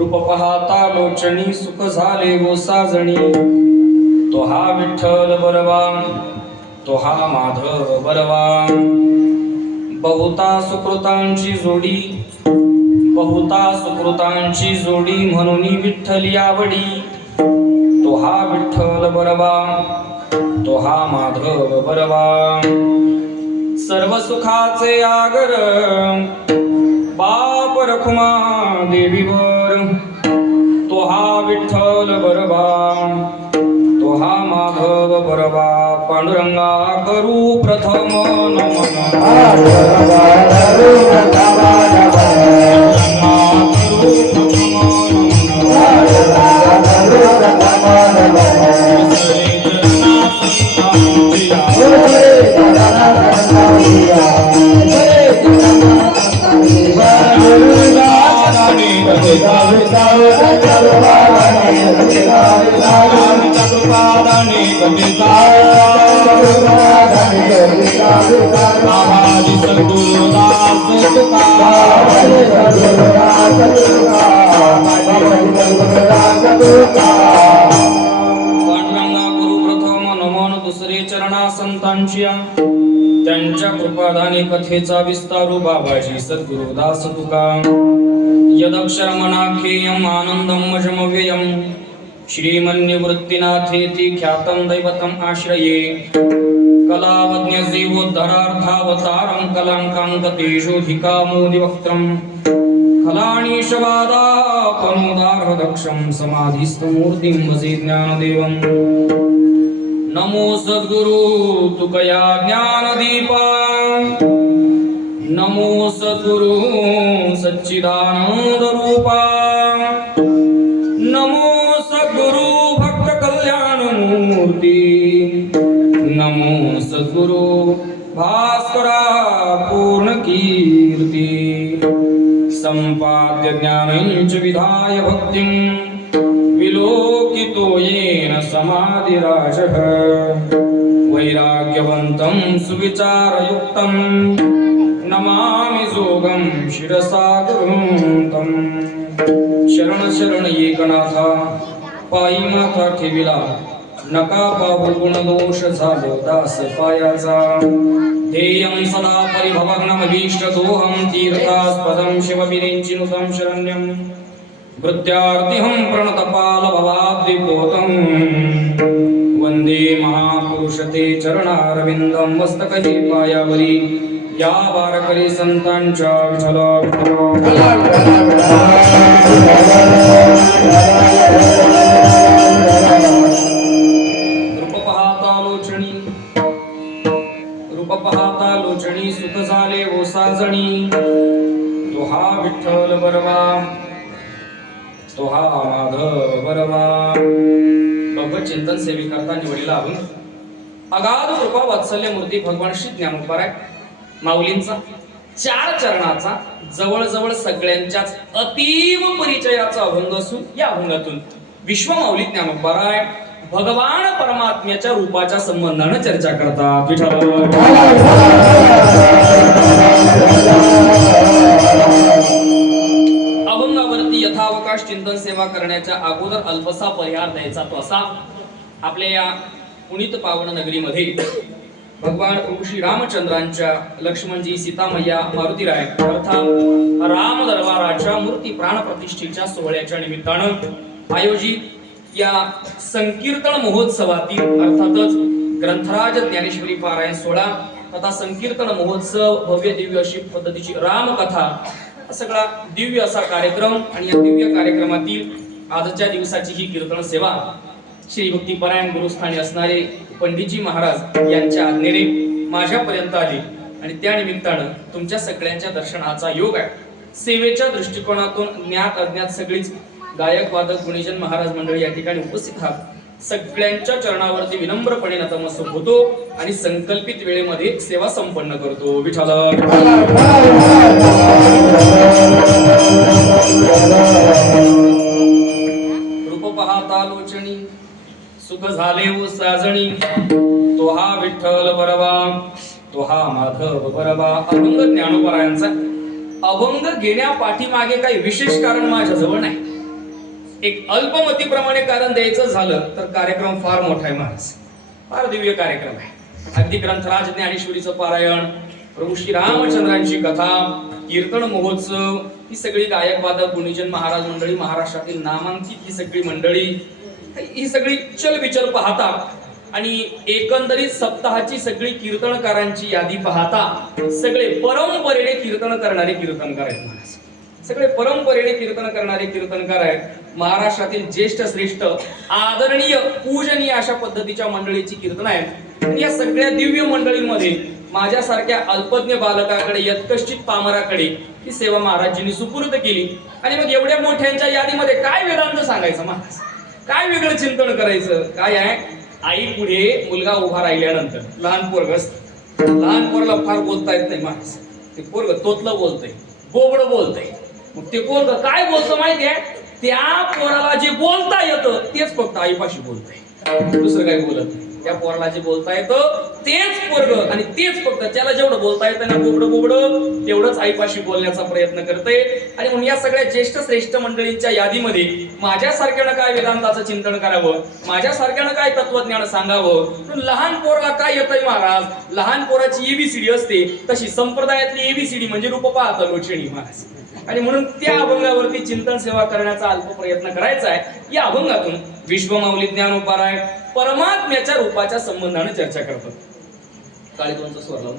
रूप पाहता लोचनी सुख झाले गो साजणी तो हा विठ्ठल बरवा तो हा माधव बरवा बहुता सुकृतांची जोडी म्हणून विठ्ठल आवडी तो हा विठ्ठल बरवा तो हा माधव बरवा सर्व सुखाचे आगर बाप रखुमा देवीवर तो हा विठ्ठल बरवा तो हा माधव बरवा पांडुरंगा करू प्रथम नमन दुसरे चरणा संतांची त्यांच्या कृपादानी कथेचा विस्तारू बाबाजी सद्गुरु दास तुका यदक्षरमनाख्येयम् आनन्दम् अजमव्ययम् श्रीमन्निवृत्तिनाथेति ख्यातं दैवतम् आश्रये कलावज्ञ जीवोद्धरार्थावतारं कलाङ्काङ्कतेषोऽधिकामोदिवक्त्रम् खलाणीशवादापनोदार्हदक्षं समाधिस्थमूर्तिं भजे ज्ञानदेवम् नमो सद्गुरु तुकया ज्ञानदीपा नमो सद्गुरु सच्चिदानंद रूपा नमो सद्गुरु भक्त कल्याण मूर्ति नमो सद्गुरु भास्करा पूर्ण कीर्ति संपाद्य ज्ञानञ्च विधाय भक्तिं विलोकितो येन समाधिराजः वैराग्यवन्तं सुविचारयुक्तं नमामि जोगं शिरसा गुरुं शरण शरण एकनाथा पायी माथा ठेविला नका पाहू गुणदोष झालो दास पायाचा ध्येयं सदा परिभवग्नमभीष्टदोहं तीर्थास्पदं शिवविरिञ्चिनुतं शरण्यं वृत्त्यार्तिहं प्रणतपालभवाब्धिपोतं वन्दे महापुरुषते चरणारविन्दं मस्तकहे पायावरी या वारकरी संतांच्या विठ्ठल रूप पाहता लोचणी सुख झाले ओ साजणी तो हा विठ्ठल बरवा तो हा माधव बरवा भगवत चिंतन सेविकर्ता निवडीला अभंग अगाध कृपा वात्सल्य मूर्ती भगवान श्री ज्ञानोबराय माऊलींचा 4 चरणाचा जवळजवळ सगळ्यांच्याच अतीव परिचयाचा अभंग असून या अभंगातून विश्व माऊली ज्ञानोबराय भगवान परमात्म्याच्या रूपाच्या संबंधाने चर्चा करतात अभंगावरती यथावकाश चिंतन सेवा करण्याच्या अगोदर अल्पसा परिहार द्यायचा तो असा आपल्या या पुनीत पावन नगरीमध्ये भगवान प्रभू श्री रामचंद्रांच्या लक्ष्मणजी सीतामय्या मारुतीराय अर्थात राम दरबाराच्या मूर्ती प्राण प्रतिष्ठेच्या सोहळ्याच्या निमित्तानं आयोजित या संकीर्तन महोत्सवातील अर्थातच ग्रंथराज ज्ञानेश्वरी पारायण सोहळा तथा संकीर्तन महोत्सव भव्य दिव्य अशी पद्धतीची रामकथा सगळा दिव्य असा कार्यक्रम आणि या दिव्य कार्यक्रमातील आजच्या दिवसाची ही कीर्तन सेवा श्री भक्तिपरायण गुरुस्थानी असणारे पंडितजी महाराज यांच्या आज्ञेने माझ्यापर्यंत आली आणि त्या निमित्तानं तुमच्या सगळ्यांच्या दर्शनाचा योग आहे. सेवेच्या दृष्टिकोनातून ज्ञात अज्ञात सगळीच गायक वादक गुणीजन महाराज मंडळी या ठिकाणी उपस्थित आहात. सगळ्यांच्या चरणावरती विनम्रपणे नतमस्तक होतो आणि संकल्पित वेळेमध्ये सेवा संपन्न करतो. विठ्ठल रूप पाहता लोचणी सुख झाले ओ साजणी तो हा विठ्ठल बरवा तो हा माधव बरवा. अभंग ज्ञानोपरायांचा अभंग घेण्या पाठीमागे काही विशेष कारण माझ्याजवळ नाही. एक अल्पमतीप्रमाणे कारण द्यायचं झालं तर कार्यक्रम फार मोठा आहे महाराज, फार दिव्य कार्यक्रम आहे. अगदी ग्रंथराज ज्ञानेश्वरीचं पारायण, प्रभू श्री रामचंद्रांची कथा, कीर्तन महोत्सव, ही सगळी गायक वादक गुणीजन महाराज मंडळी, महाराष्ट्रातील नामांकित ही सगळी मंडळी, ही सगळी चलबिचल पाहता आणि एकंदरीत सप्ताहाची सगळी कीर्तनकारांची यादी पाहता सगळे परंपरेने कीर्तन करणारे कीर्तनकार आहेत महाराज. सगळे परंपरेने कीर्तन करणारे कीर्तनकार आहेत. महाराष्ट्रातील ज्येष्ठ श्रेष्ठ आदरणीय पूजनीय अशा पद्धतीच्या मंडळीची कीर्तन आहेत. आणि या सगळ्या दिव्य मंडळींमध्ये माझ्यासारख्या अल्पज्ञ बालकाकडे यत्कश्चित पामराकडे ही सेवा महाराजांनी सुपूर्द केली. आणि मग एवढ्या मोठ्यांच्या यादीमध्ये काय वेदांत सांगायचं महाराज, काय वेगळं चिंतन करायचं? काय आहे, आई पुढे मुलगा उभा राहिल्यानंतर लहान पोरग असतं, लहान पोरला फार बोलता येत नाही महाराज. ते पोरग तोतलं बोलतंय, बोबड बोलतंय. मग ते पोरग काय बोलतं माहिती आहे, त्या पोराला जे बोलता येतं तेच फक्त आईपाशी बोलतंय, दुसरं काही बोलत नाही. त्या पोराला जे बोलता येतं तेच पोरग आणि तेच फक्त त्याला जेवढं बोलता येतं ना बोबड बोबड तेवढंच आईपाशी बोलण्याचा प्रयत्न करते. आणि म्हणून या सगळ्या ज्येष्ठ श्रेष्ठ मंडळींच्या यादीमध्ये माझ्यासारख्यानं काय वेदांताचं चिंतन करावं, माझ्यासारख्यानं काय तत्वज्ञान सांगावं. लहान पोराला काय येतंय महाराज, लहान पोराची एबीसीडी असते तशी संप्रदायातली एबीसीडी म्हणजे रूप पाहता लोचणी महाराज. आणि म्हणून त्या अभंगावरती चिंतन सेवा करण्याचा अल्प प्रयत्न करायचा आहे. या अभंगातून विश्वमाऊली ज्ञानोपाराय परमात्म्याच्या रूपाच्या संबंधाने चर्चा करतात. काळी दोनचा स्वर लावून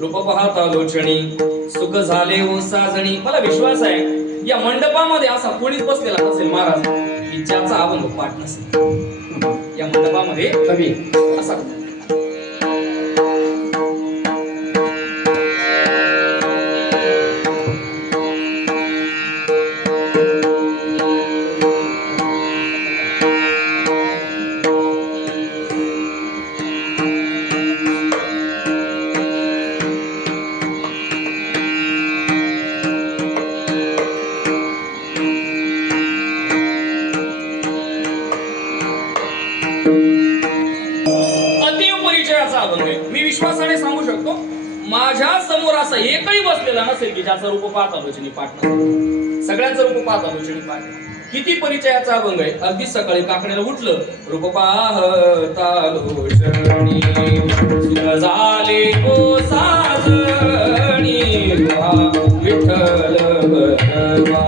रूप पाहता लोचणी सुख झाले ओ साजणी. मला विश्वास आहे या मंडपामध्ये असा कोणीच बसलेला नसेल महाराज की ज्याचा अभंग पाठ नसेल. या मंडपामध्ये कमी असा मी विश्वासाने सांगू शकतो माझ्या समोर असं एकही बसलेला नसेल की ज्याचं रूप पाहता लोचनी पाठ नसेल. सगळ्यांचं रूप पाहता लोचनी पाठ. किती परिचयाचा अभंग आहे. अगदी सकाळी काकड्याला उठलं रूप पाहता लोचनी सुख झाले ओ साजणी विठ्ठल बरवा.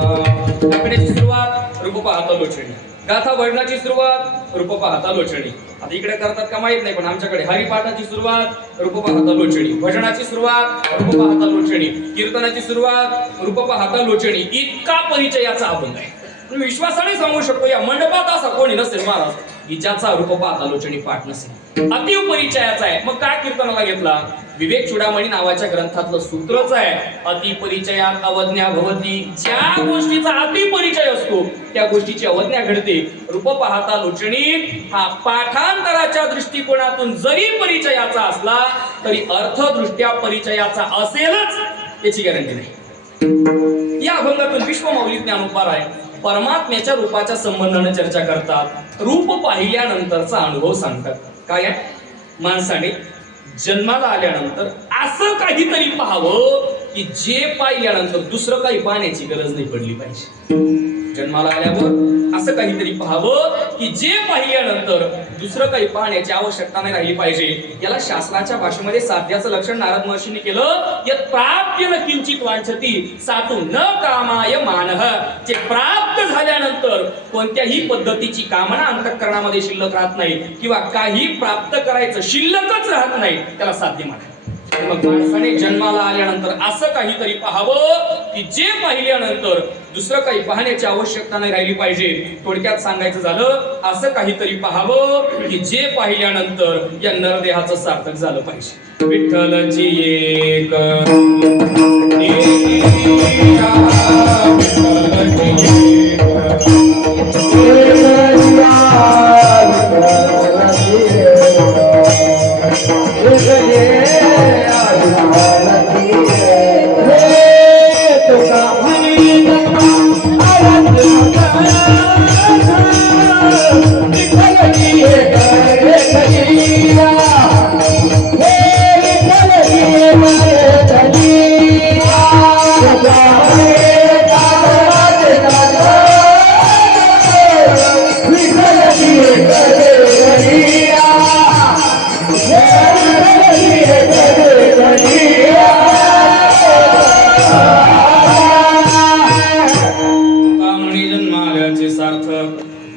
काकड्याची सुरुवात रूप पाहता लोचनी, गाथा वर्णाची सुरुवात रूप पाहता लोचणी. आता इकडे करतात का माहित नाही पण आमच्याकडे हरिपाठाची सुरुवात रूप पाहता लोचणी, भजनाची सुरुवात रूप पाहता लोचणी, कीर्तनाची सुरुवात रूप पाहता लोचणी. इतका परिचयाचा अभंग आहे. विश्वासाने सांगू शकतो या मंडपात असा कोणी नसेल महाराज की ज्याचा रूप पाहता लोचणी पाठ नसेल. अतिव परिचयाचा आहे. मग काय कीर्तनाला घेतला? विवेक चूडामणी नावाच्या ग्रंथातलं सूत्रच आहे अति परिचयात अवज्ञा भवती. ज्या गोष्टीचा अति परिचय असतो त्या गोष्टीची अवज्ञा घडते. रूप पाहता लोचणी हा पाठांतराच्या दृष्टिकोनातून जरी परिचयाचा असला तरी अर्थदृष्ट्या परिचयाचा असेलच याची गॅरंटी नाही. या अभंगातून विश्वमाऊली ज्ञानोपाराय परमात्म्याच्या रूपाच्या संबंधाने चर्चा करतात. रूप पाहिल्यानंतरचा अनुभव सांगतात. काय आहे? माणसाने जन्माला आल्यानंतर असं काहीतरी पाहावं की जे पाहिल्यानंतर दुसरं काही पाहण्याची गरज नाही पडली पाहिजे. जन्माला आल्यावर असं काहीतरी पाहावं की जे पाहिल्यानंतर दुसरं काही पाहण्याची आवश्यकता नाही राहिली पाहिजे. याला शास्त्राच्या भाषेमध्ये साध्याचं लक्षण नारद महर्षींनी केलं. यत् प्राप्य न किंचित वांछती सातु न कामाय मानः. जे प्राप्त झाल्यानंतर कोणत्याही पद्धतीची कामना अंतःकरणामध्ये शिल्लक राहत नाही किंवा काही प्राप्त करायचं शिल्लकच राहत नाही, त्याला साध्य माना. मग माणसाने जन्माला आल्यानंतर असं काहीतरी पाहावं की जे पाहिल्यानंतर दुसरं काही पाहण्याची आवश्यकता नाही राहिली पाहिजे. थोडक्यात सांगायचं झालं, असं काहीतरी पाहावं की जे पाहिल्यानंतर या नरदेहाचं सार्थक झालं पाहिजे. विठ्ठलची एक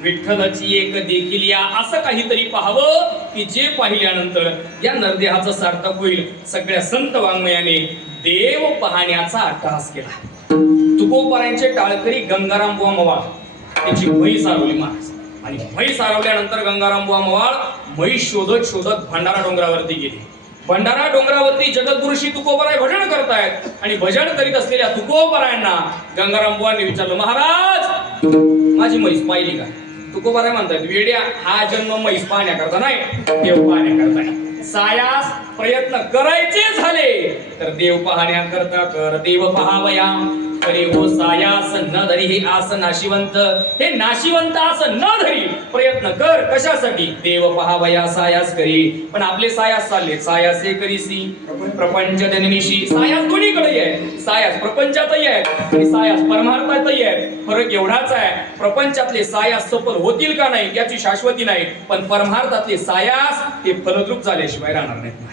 विठ्ठलाची एक देखील या असं काहीतरी पाहावं की जे पाहिल्यानंतर या नरदेहाचं सार्थक होईल. सगळ्या संत वाङ्मयाने देव पाहण्याचा अट्टहास केला. तुकोबारायांचे टाळकरी गंगाराम बुवा मवाळ त्याची म्हैस सारवली महाराज, आणि म्हैस सारवल्यानंतर गंगाराम बुवा मवाळ म्हैस शोधत शोधत भंडारा डोंगरावरती गेले. भंडारा डोंगरावरती जगद्गुरुशी तुकोबाराय भजन करतायत आणि भजन करीत असलेल्या तुकोबारायांना गंगाराम बुवांनी विचारलं, महाराज माझी म्हैस पाहिली का? तुकोबाराय म्हणतात, वेड्या, हा जन्म म्हैस पाहण्याकरता नाही, देव पाहण्याकरता. सायास प्रयत्न करायचे झाले तर देव पाहण्याकरता कर. देव पहावया अरे हो सायास न धरी. हे आस नाशिवंत, हे नाशिवंत असं न धरी प्रयत्न कर. कशासाठी? देव पहावया सायास करी. पण आपले सायास चालले, सायास हे करीसी प्रपंच जननीशी. सायास दोन्हीकडे आहे, सायास प्रपंचातही आहे आणि सायास परमार्थातही आहे. फरक एवढाच आहे, प्रपंचातले सायास सफल होतील का नाही याची शाश्वती नाही, पण परमार्थातले सायास हे फलद्रूप झाल्याशिवाय राहणार नाहीत महाराज.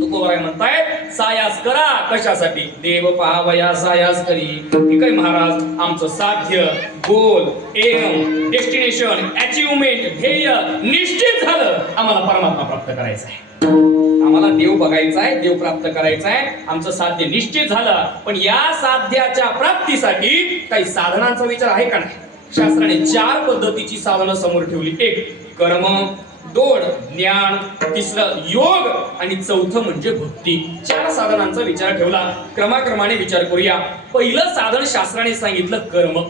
तुकोबाराय म्हणतायत सायास करा. कशासाठी? देव पहावया सायास करी. ठीक आहे महाराज, आमचं साध्य, गोल, एम, डेस्टिनेशन, अचिव्हमेंट, ध्येय निश्चित झालं. आम्हाला परमात्मा प्राप्त करायचा आहे, आम्हाला देव बघायचा आहे, देव प्राप्त करायचा आहे. आमचं साध्य निश्चित झालं. पण या साध्याच्या प्राप्तीसाठी काही साधनांचा विचार आहे का नाही? शास्त्राने 4 पद्धतीची साधनं समोर ठेवली. 1 कर्म, 2 ज्ञान, 3 योग आणि 4 म्हणजे भक्ती. 4 साधनांचा विचार ठेवला. क्रमाक्रमाने विचार करूया. पहिलं साधन शास्त्राने सांगितलं कर्म.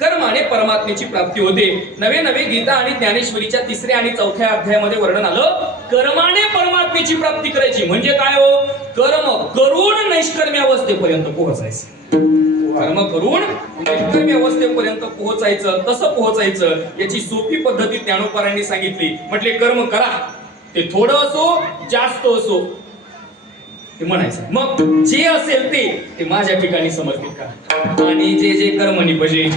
कर्माने परमात्म्याची प्राप्ती होते. नवे नवे गीता आणि ज्ञानेश्वरीच्या 3ऱ्या आणि 4थ्या अध्यायामध्ये वर्णन आलं, कर्माने परमात्म्याची प्राप्ती करायची. म्हणजे काय हो? कर्म करून नैष्कर्म्य अवस्थेपर्यंत पोहोचायचं. कर्म करून नैष्कर्म्य अवस्थेपर्यंत पोहोचायचं. कसं पोहोचायचं याची सोपी पद्धती ज्ञानोबारायांनी सांगितली. म्हटले कर्म करा, ते थोडं असो जास्त असो ते म्हणायचं. मग जे असेल ते माझ्या ठिकाणी समर्पित करा. आणि जे जे कर्म निपजे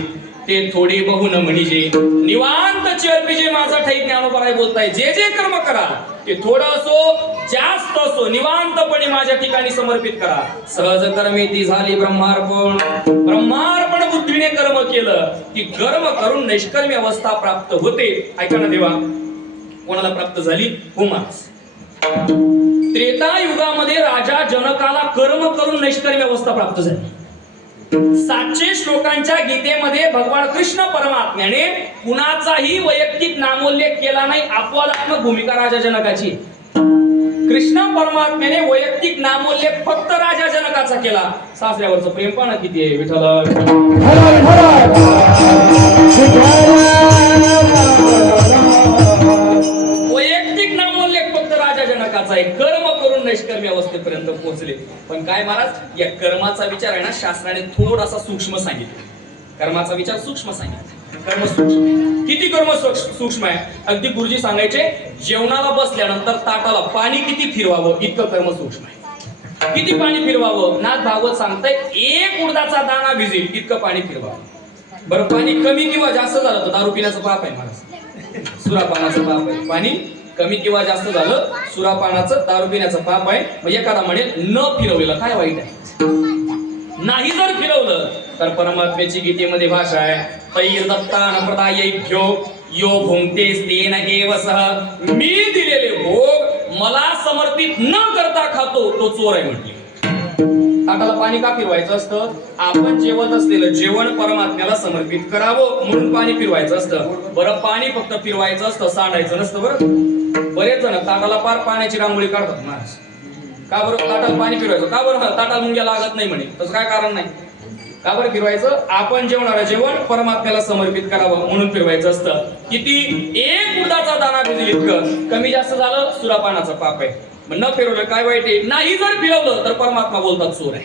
ते थोडे बहुन म्हणजे निवांत चर्पिजे माझा ठाई. ज्ञानोबाराय बोलताय, जे जे कर्म करा ते थोडं असो जास्त असो निवांतपणे माझ्या ठिकाणी समर्पित करा. सहज कर्मे ती झाली ब्रह्मार्पण. ब्रह्मार्पण बुद्धीने कर्म केलं की कर्म करून नैष्कर्म्य अवस्था प्राप्त होते. ऐका ना देवा, कोणाला प्राप्त झाली? हो महाराज. त्रेता युगामध्ये राजा जनकाला कर्म करून नैष्कर्म्य अवस्था प्राप्त झाली. 700 श्लोकांच्या गीतेमध्ये भगवान कृष्ण परमात्म्याने कुणाचाही वैयक्तिक नामोल्लेख केला नाही. अपवादात्मक भूमिका राजा जनकाची. कृष्ण परमात्म्याने वैयक्तिक नामोल्लेख फक्त राजा जनकाचा केला. सासऱ्यावरचं प्रेम पण किती आहे विठ्ठल. वैयक्तिक नामोल्लेख फक्त राजा जनकाचा आहे. कर्म करून नैष्कर्म्य अवस्थेपर्यंत पोहोचले. पण काय महाराज, या कर्माचा विचार आहे ना, शास्त्राने थोडासा सूक्ष्म सांगितलं. कर्माचा विचार सूक्ष्म सांगितला. कर्म सूक्ष्म. किती कर्म सूक्ष्म आहे? अगदी गुरुजी सांगायचे, जेवणाला बसल्यानंतर ताटाला पाणी किती फिरवावं इतकं कर्म सूक्ष्म आहे. किती पाणी फिरवावं? नाथ भागवत सांगताय, 1 उडदाचा दाणा भिजेल इतकं पाणी फिरवावं. बरं पाणी कमी किंवा जास्त झालं तर दारू पिण्याचं पाप आहे महाराज, सुरापानाचं पाप आहे. पाणी कमी किंवा जास्त झालं सुरापानाचं दारू पिण्याचं पाप आहे. मग एखादा म्हणेल न फिरवलेलं काय वाईट आहे? नाही जर फिरवलं तर परमात्म्याची गीतेमध्ये भाषा आहे, तैर दत्तान प्रदायैभ्यो यो भुंक्तेस तेन एव सह. मी दिलेले भोग मला समर्पित न करता खातो तो चोर आहे म्हटले. ताटाला पाणी का फिरवायचं असतं? आपण जेवत असलेलं जेवण परमात्म्याला समर्पित करावं म्हणून पाणी फिरवायचं असतं. बरं पाणी फक्त फिरवायचं असतं, सांडायचं नसतं. बरं बरेच जण ताटाला पार पाण्याची रांगोळी काढतात महाराज. का बरं ताटाला पाणी फिरवायचं? का बरं ताटाला मुंग्या लागत नाही म्हणे, तसं काय कारण नाही. का बरं फिरवायचं? आपण जेवणारं जेवण परमात्म्याला समर्पित करावं म्हणून फिरवायचं असतं. किती? एक उडदाचा दाना भिजल इतकं. कमी जास्त झालं सुरापानाचं पाप आहे. मग न फिरवलं काय वाईट आहे? नाही जर फिरवलं तर परमात्मा बोलतात चोर आहे.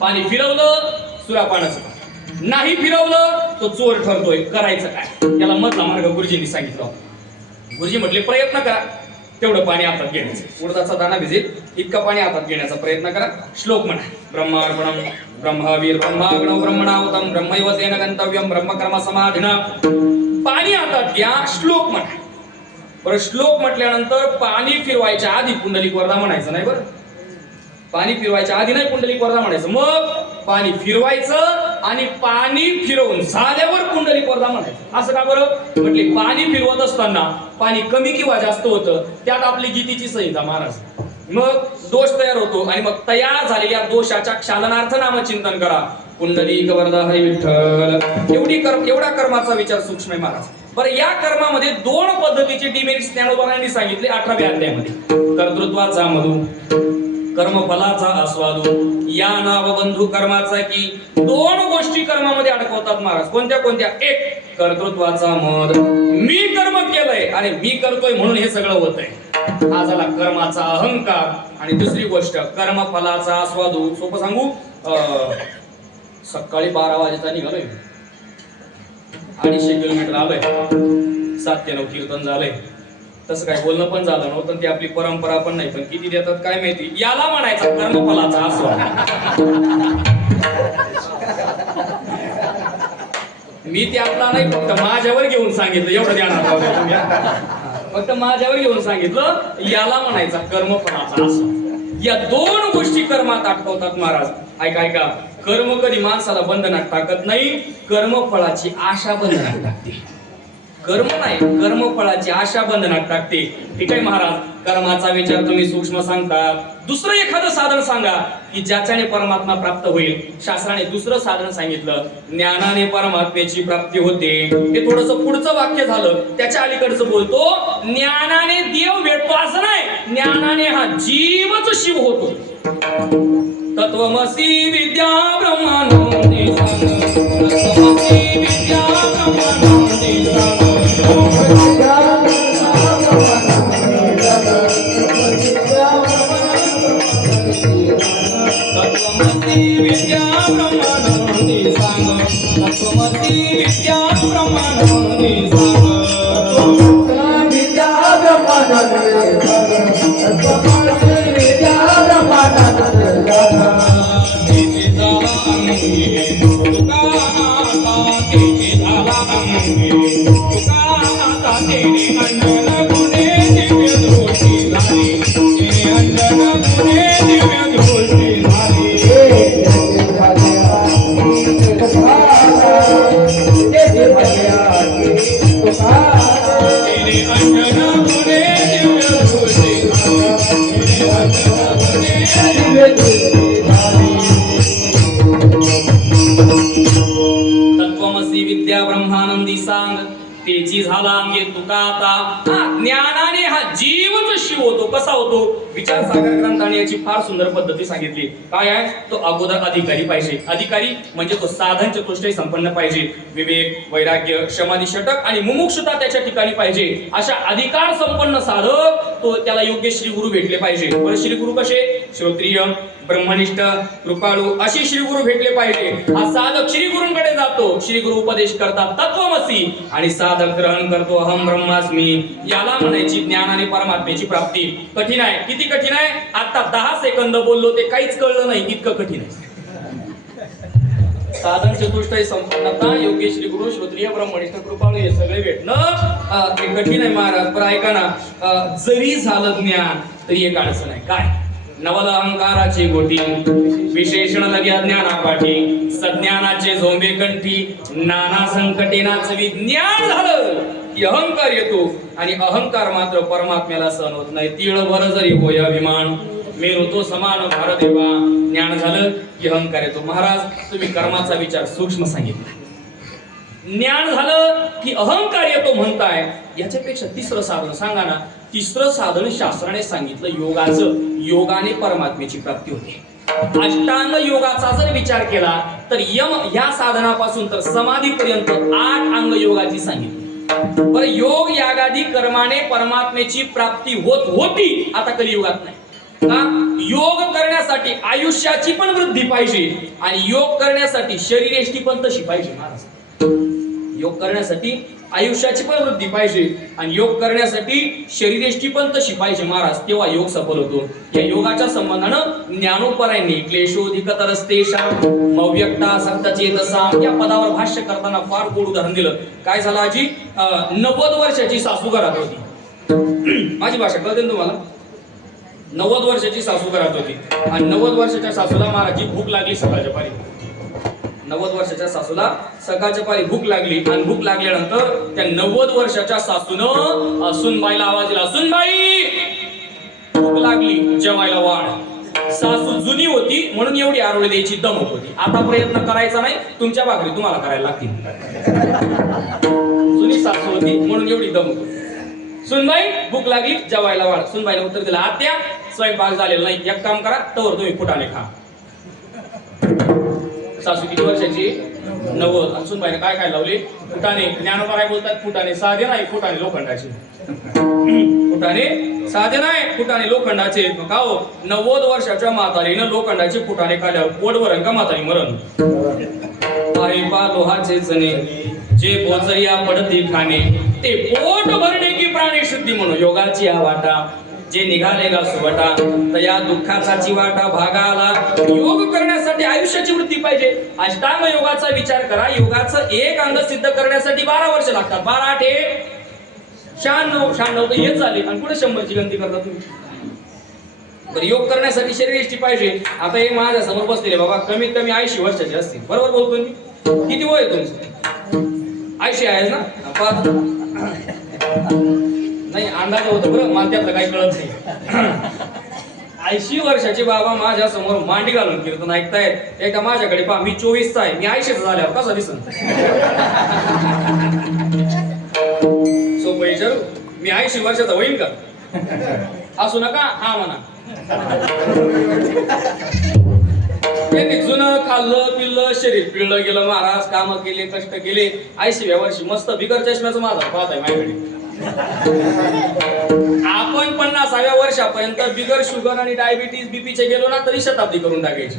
पाणी फिरवलं सुरापानाचं पाप, नाही फिरवलं तो चोर ठरतोय. करायचं काय? त्याला मधला मार्ग गुरुजींनी सांगितलं. गुरुजी म्हटले प्रयत्न करा तेवढं पाणी हातात घेण्याचं. उडदाचा दाना भिजेल इतकं पाणी हातात घेण्याचा प्रयत्न करा. श्लोक म्हणा, ब्रह्मार्पणम ब्रह्मवीर ब्रह्माग्नौ ब्रह्मणाहुतम ब्रह्मैव तेन गंतव्यम ब्रह्मकर्म समाधिना. पाणी हातात घ्या, श्लोक म्हणा. बरं श्लोक म्हटल्यानंतर पाणी फिरवायच्या आधी पुंडलिक वरदा म्हणायचं नाही. बरं पाणी फिरवायच्या आधी नाही पुंडलिक वरदा म्हणायचं. मग पाणी फिरवायचं आणि पाणी फिरवून झाल्यावर पुंडलिक वरदा म्हणायचं. असं का बरं? म्हटले पाणी फिरवत असताना पाणी कमी किंवा जास्त होतं, त्यात आपली गीतेची संहिता महाराज. मग दोष तयार होतो आणि मग तयार झालेल्या दोषाच्या क्षालनार्थ नामचिंतन करा. पुंडलिक वरदा हरी विठ्ठल. एवढा कर्माचा विचार सूक्ष्म आहे महाराज. बरं या कर्मामध्ये दोन पद्धतीचे डिमेरिट्स ज्ञानोबांनी सांगितले 18व्या अध्यायामध्ये. कर्तृत्वाचा मधु, कर्मफलाचा आस्वादू, या नाव बंधू कर्माचा की. दोन गोष्टी कर्मामध्ये अडकवतात महाराज. कोणत्या कोणत्या? एक कर्तृत्वाचा मद, मी कर्म केलंय आणि मी करतोय म्हणून हे सगळं होतंय, हा झाला कर्माचा अहंकार. आणि दुसरी गोष्ट कर्मफलाचा आस्वादू. सोपं सांगू, सकाळी 12 वाजेचा निघालोय, 250 किलोमीटर आलोय, 7 ते 9 कीर्तन झालंय. तसं काय बोलणं पण झालं नव्हतं, ती आपली परंपरा पण नाही. पण किती देतात काय माहिती. याला म्हणायचा कर्मफलाचा आस्वाद. मी ते आपला नाही, फक्त माझ्यावर घेऊन सांगितलं एवढं ध्यानात. फक्त माझ्यावर घेऊन सांगितलं. याला म्हणायचा कर्मफलाचा आस्वाद. या दोन गोष्टी कर्मात अटकवतात महाराज. ऐका, कर्म कधी माणसाला बंधनात टाकत नाही, कर्मफळाची आशा बंधनात टाकते. कर्म नाही, कर्मफळाची आशा बंधनात टाकते. ठीक आहे महाराज, कर्माचा विचार तुम्ही सूक्ष्म सांगता. दुसरं एखादं साधन सांगा की ज्याच्याने परमात्मा प्राप्त होईल. शास्त्राने दुसरं साधन सांगितलं, ज्ञानाने परमात्म्याची प्राप्ती होते. हे थोडंसं पुढचं वाक्य झालं, त्याच्या अलीकडचं बोलतो, ज्ञानाने देव भेटतो असं नाही, ज्ञानाने हा जीवच शिव होतो. तत्वमसी विद्या ब्रह्मानंदे तत्वमसी विद्या ब्रह्मानंदे तत्वमसी विद्या ब्रह्मानंदे सांग. तत्वमसी विद्या ब्रह्मानंदे सांग. विद्या ब्रह्मानंदे तत्वमसी विद्या ब्रह्मानंदे तेची झाला अंगी तुका आता, तेची झाला अंगी तुका आता. तेने अंजन गुणे दिव्य दृष्टी झाली, तेने अंजन गुणे दिव्य दृष्टी झाली. तेने अंजन गुणे दिव्य दृष्टी तत्वमसी विद्या ब्रह्मानंदी सांग. तेची झाला अंगे तुका आता. ज्ञानाने हा जीवच शिव होतो. कसा होतो? विचार सागर ग्रंथाने याची फार सुंदर पद्धती सांगितली. काय आहे? तो अगोदर अधिकारी पाहिजे. अधिकारी म्हणजे तो साधन चतुष्टय संपन्न पाहिजे. विवेक, वैराग्य, समाधी, षटक आणि मुमुक्षुता त्याच्या ठिकाणी पाहिजे. अशा अधिकार संपन्न साधक तो, त्याला योग्य श्री गुरु भेटले पाहिजे. बरं श्री गुरु कसे? श्रोत्रिय, ब्रह्मनिष्ठ, कृपाळू अशी श्री गुरु भेटले पाहिजे. हा साधक श्री गुरूंकडे जातो. श्री गुरु उपदेश करतात तत्वमसी आणि साधक ग्रहण करतो अहम ब्रह्मास्मी. याला म्हणायची ज्ञानाने परमात्म्याची प्राप्ती. कठीण आहे. किती कठीण आहे? आता 10 सेकंद बोललो ते काहीच कळलं नाही, इतकं कठीण आहे. साधन चतुष्टय संपन्नता योग्य श्री गुरु श्रोत्रिय ब्रह्मनिष्ठ कृपाळू हे सगळे भेटणं ते कठीण आहे महाराज. पण ऐका ना, जरी झालं ज्ञान तरी एक अडचण आहे. काय? नवल अहंकाराची गोटी विशेषण लग्या ज्ञानापाठी सज्ञानाचे झोंबे कंठी नाना संकटेनाच विज्ञान झालं की अहंकार येतो आणि अहंकार मात्र परमात्म्याला सहन होत नाही. तीळभर जरी होय अभिमान मेरू तो समान भारदेवा. ज्ञान झालं की अहंकार येतो. महाराज तुम्ही कर्माचा विचार सूक्ष्म सांगितला. ज्ञान झालं की अहंकार येतो म्हणताय, याच्यापेक्षा तिसरं साधन सांगा ना. तिसरं साधन शास्त्राने सांगितलं योगाचं. योगाने परमात्म्याची प्राप्ती होते. अष्टांग योगाचा जर विचार केला तर यम या साधनापासून तर समाधीपर्यंत 8 अंग योगाची सांगितली. बरं, योग यागादी कर्माने परमात्म्याची प्राप्ती होत होती, आता कलियुगात नाही. का? योग करण्यासाठी आयुष्याची पण वृद्धी पाहिजे आणि योग करण्यासाठी शरीरेष्टी पण तशी पाहिजे महाराज. योग करण्यासाठी आयुष्याची पण वृद्धी पाहिजे आणि योग करण्यासाठी शरीरेष्टी पण तशी पाहिजे महाराज. तेव्हा योग सफल होतो. या योगाच्या संबंधानं ज्ञानोपरायणी क्लेशोधिकतरस्तेषां मव्यक्ता सक्तचेतसा या पदावर भाष्य करताना फार गोड उदाहरण दिलं. काय झालं आजी? 90 वर्षाची सासू घरात होती. माझी भाषा कळते ना तुम्हाला? 90 वर्षाची सासू घरात होती आणि 90 वर्षाच्या सासूला महाराजची भूक लागली सकाळच्या पारी. 90 वर्षाच्या सासूला सकाळच्या पारी भूक लागली आणि भूक लागल्यानंतर त्या 90 वर्षाच्या सासूनं सुनबाईला आवाज दिला, सुनबाई भूक लागली, जेवायला वाढ. सासू जुनी होती म्हणून एवढी आरोळी द्यायची दमक होती. आता प्रयत्न करायचा नाही, तुमच्या भाकरी तुम्हाला करायला लागतील. जुनी सासू होती म्हणून एवढी दमक होती. सुनबाई भूक लागली, जेवायला वाढ. सुनबाईने उत्तर दिलं, आत्या स्वयंपाक झालेला नाही, एक काम करा, तवर तुम्ही फुटाणे खा. सासू किती वर्षाची? 90. आणि सुनबाईने काय काय लावले? फुटाणे. ज्ञानोबा काय बोलतात? फुटाणे साधे नाही, फुटाणे लोखंडाचे. फुटाणे साधे नाही, फुटाणे लोखंडाचे. का हो? 90 वर्षाच्या म्हातारीनं लोखंडाचे फुटाणे काढल्यावर पोट भरण का म्हातारी मरण? पायी पा लोहाचे चणे जे बोचरिया पडती खाणे ते पोट भरणे की प्राणी शुद्धी म्हणून योगाची वाटा जे निघाले गा सुवटा तया दुःखाचा चिवाटा भागाला. योग करण्यासाठी आयुष्याची वृत्ती पाहिजे. अष्टांग योगाचा विचार करा. योगाचं एक अंग सिद्ध करण्यासाठी 12 वर्ष लागतात. 12 8 96 तर हेच झाले आणि पुढे 100ची गणती करता तुम्ही. तर योग करण्यासाठी शरीरयष्टी पाहिजे. आता हे माझ्या समोर बसलेले बाबा कमीत कमी 80 वर्षाचे असतील. बरोबर बोलतो मी? किती वय आहे तुमचं? 80 आहे ना? नाही अंदाज होतो बरं, मला त्यातलं काही कळत नाही. 80 वर्षाचे बाबा माझ्या समोर मांडी घालून कीर्तन ऐकतायत. एकदा माझ्याकडे पहा, मी 24चा आहे, मी 80 झाल्यावर कसा दिसन? सोपं विचारू, मी 80 वर्षाचा होईल का? असू नका, हा म्हणा. त्यांनी जुनं खाल्लं पिल्लं शरीर पिळलं गेलं महाराज, कामं केले कष्ट केले. 80व्या वर्षी मस्त बिगर चष्म्याचं माझा पाहत आहे माझ्याकडे. आपण 50व्या वर्षापर्यंत बिगर शुगर आणि डायबिटीज बीपीचे गेलो ना तरी शताब्दी करून टाकायची.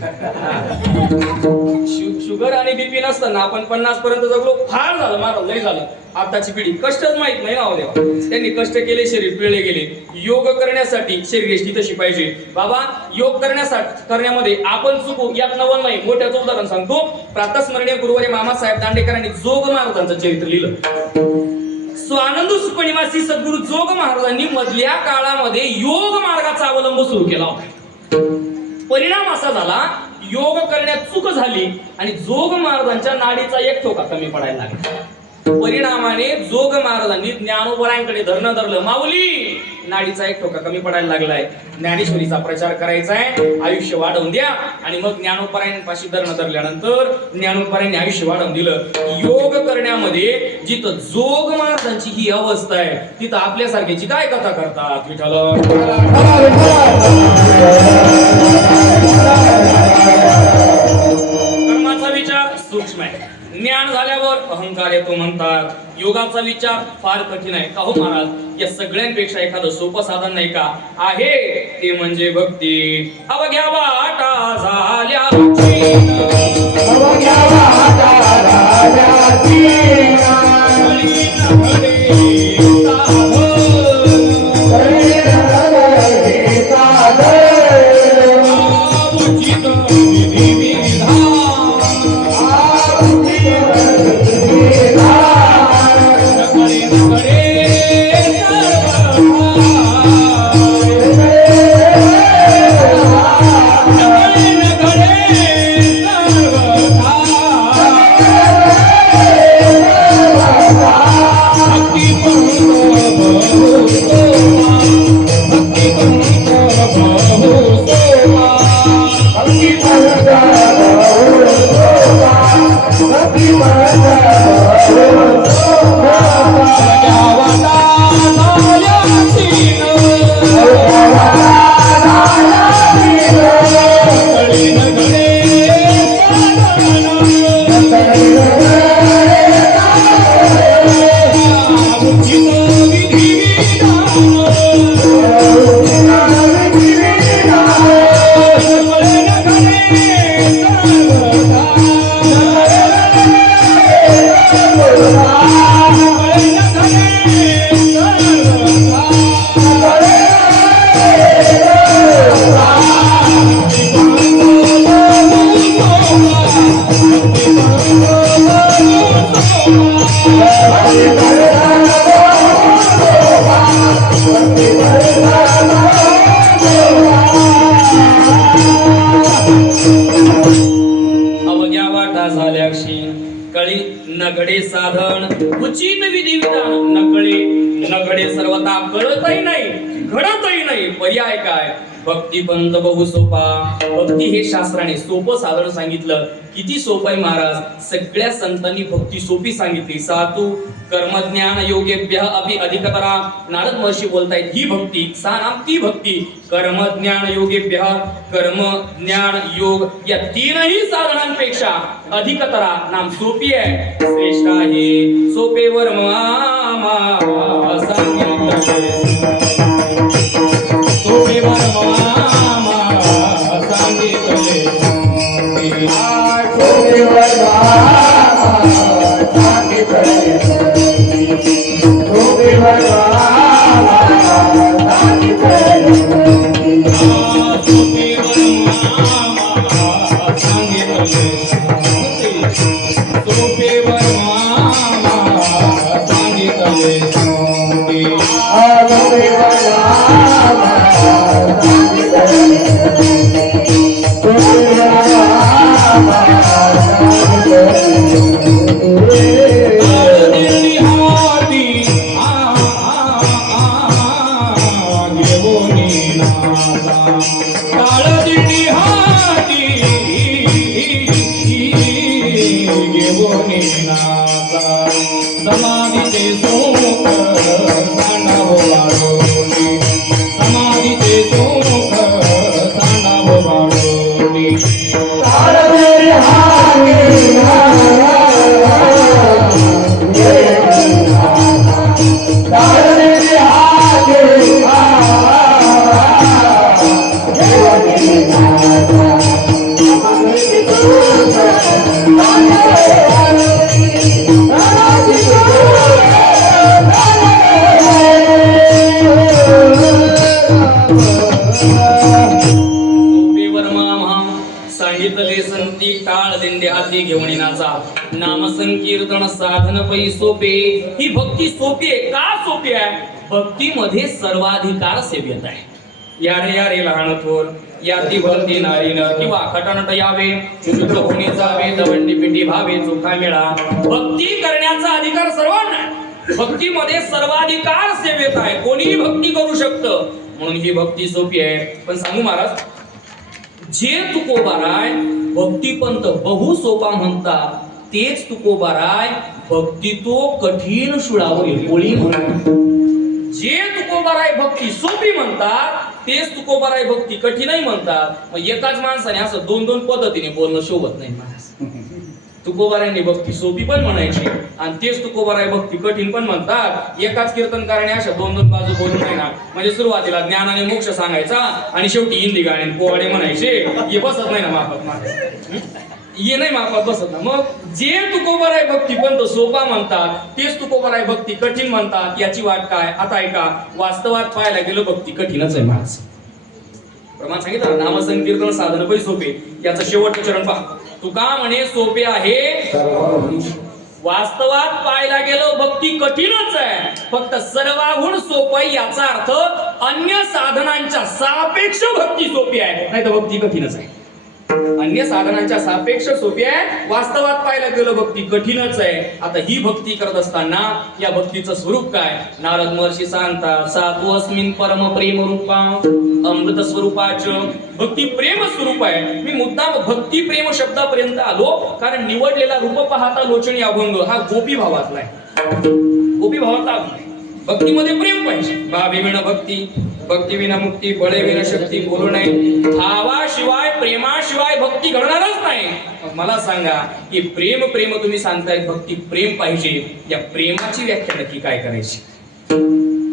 शुगर आणि बीपी नसताना आपण 50 पर्यंत जगलो, फार झालं महाराज, लई झालं. आताची पिढी कष्टच माहित नाही ना देवा. त्यांनी कष्ट केले, शरीर पिळले गेले. योग करण्यासाठी शरीरयष्टी तशी पाहिजे बाबा. योग करण्यामध्ये आपण चुकू यात नवल नाही. मोठ्याचं उदाहरण सांगतो. प्रातस्मरणीय गुरुवारी मामासाहेब दांडेकरांनी जोग महाराजांचं चरित्र लिहिलं. स्वानंद सुखनिवासी सद्गुरु जोग महाराजांनी मधल्या काळामध्ये योग मार्गाचा अवलंब सुरू केला होता. परिणाम असा झाला, योग करण्यात चूक झाली आणि जोग महाराजांच्या नाडीचा एक ठोका कमी पडायला लागला. परिणामाने जोग महाराजांनी ज्ञानोबरायांकडे धरलं, माऊली नाडीचा एक ठोका कमी पडायला लागलाय, ज्ञानेश्वरीचा प्रचार करायचा आहे, आयुष्य वाढवून द्या. आणि मग ज्ञानोबरायांपाशी धरल्यानंतर ज्ञानोबरायांनी आयुष्य वाढवून दिलं. योग करण्यामध्ये जिथं जोग महाराजांची ही अवस्था आहे तिथं आपल्यासारख्याची काय कथा करतात? विठ्ठल कर्माचा विचार सूक्ष्म आहे. ज्ञान झाल्यावर अहंकार येतो म्हणतात. योगाचा विचार फार कठीण आहे. का हो महाराज? या सगळ्यांपेक्षा एखादं सोपं साधन नाही का? आहे ते म्हणजे भक्ती. अवघ्या वाटा झाल्याची, अवघ्या वाटा झाल्याची, आ कळी नगडे साधन उचित विधी विधान नकळे नगडे सर्वता कळतही नाही घडतही नाही पर्याय काय भक्तिपंत बहु सोपा भक्ती हे शास्त्राने सोपं साधन सांगितलं किती सोपं आहे महाराज सगळ्या संतांनी भक्ती सोपी सांगितली सातू कर्मज्ञान योगेभ्य अपि अधिकतरा नारद महर्षी बोलतायत ही भक्ती सा नाम ती भक्ती कर्मज्ञान योगेभ्य कर्म ज्ञान योग या तीनही साधनांपेक्षा अधिकतरा नाम सोपी आहे श्रेष्ठ आहे सोपेवर मामा सांगितले सोपेवर मामा सांगितले सोपेवर मामा सांगितले सोपेवर मामा सांगितले घेऊन नाम संकीर्तन साधन पै सोपे ही भक्ती सोपी आहे का सोपी आहे भक्ती मध्ये सर्वाधिकार सेव्यता आहे यारे लहान थोर याती भक्ती नारीन किंवा खटानट यावे शुद्ध होणे जावे दवंडी पिटी भावे चोखा मिळा भक्ती करण्याचा अधिकार सर्वांना भक्ती मध्ये सर्वाधिकार सेव्यता आहे कोणीही भक्ती करू शकतं म्हणून ही भक्ती सोपी आहे पण सांगू महाराज जे तुकोबाराय भक्तिपंत बहु सोपा म्हणतात तेच तुकोबाराय भक्ती तो कठीण शुळावरील ओळी म्हणतात जे तुकोबाराय भक्ती सोपी म्हणतात तेच तुकोबाराय भक्ती कठीणही म्हणतात मग एकाच माणसाने असं दोन दोन पद्धतीने बोलणं शोभत नाही तुकोबारायांनी भक्ती सोपी पण म्हणायची आणि तेच तुकोबाराय भक्ती कठीण पण म्हणतात एकाच कीर्तनकाराने अशा दोन दोन बाजू बोलून नाही ना म्हणजे सुरुवातीला ज्ञान आणि मोक्ष सांगायचा आणि शेवटी हिंदी गाणे पोवाडे म्हणायचे हे बसत नाही ना माफत ये नाही माफत बसत ना मग जे तुकोबाराय भक्ती पण सोपा म्हणतात तेच तुकोबाराय भक्ती कठीण म्हणतात याची वाट काय आता ऐका वास्तवात पाहायला गेलो भक्ती कठीणच आहे महाराज प्रमाण सांगितलं नाम संकीर्तन साधन पै सोपे याचं शेवटचं चरण पहा तुका म्हणे सोपे आहे वास्तवात पाहायला गेलो भक्ती कठीणच आहे, फक्त सर्वाहून सोपं याचा अर्थ अन्य साधनांच्या सापेक्ष भक्ती सोपी आहे, नाही तर भक्ती कठीणच आहे. अन्य साधनांच्या सापेक्ष सोपी आहे, वास्तवात पाहायला गेलो भक्ती कठीणच आहे. आता ही भक्ती करत असताना या भक्तीचं स्वरूप काय? नारद महर्षी सांगतात, सात्वस्मिन परम प्रेम रूपा अमृत स्वरूपाच. भक्ती प्रेम स्वरूप आहे. मी मुद्दाम भक्ती प्रेम शब्दापर्यंत आलो कारण निवडलेला रूप पाहता लोचनी अभंग हा गोपी भावातला आहे. गोपी भावातला भक्तीमध्ये प्रेम पाहिजे. भाविविण भक्ती, भक्ती विना मुक्ती, बळे विना शक्ती, बोलू नाही. भावाशिवाय प्रेमाशिवाय भक्ती घडणारच नाही. मला सांगा की प्रेम प्रेम तुम्ही सांगताय, भक्ती प्रेम पाहिजे, या प्रेमाची व्याख्या नक्की काय करायची?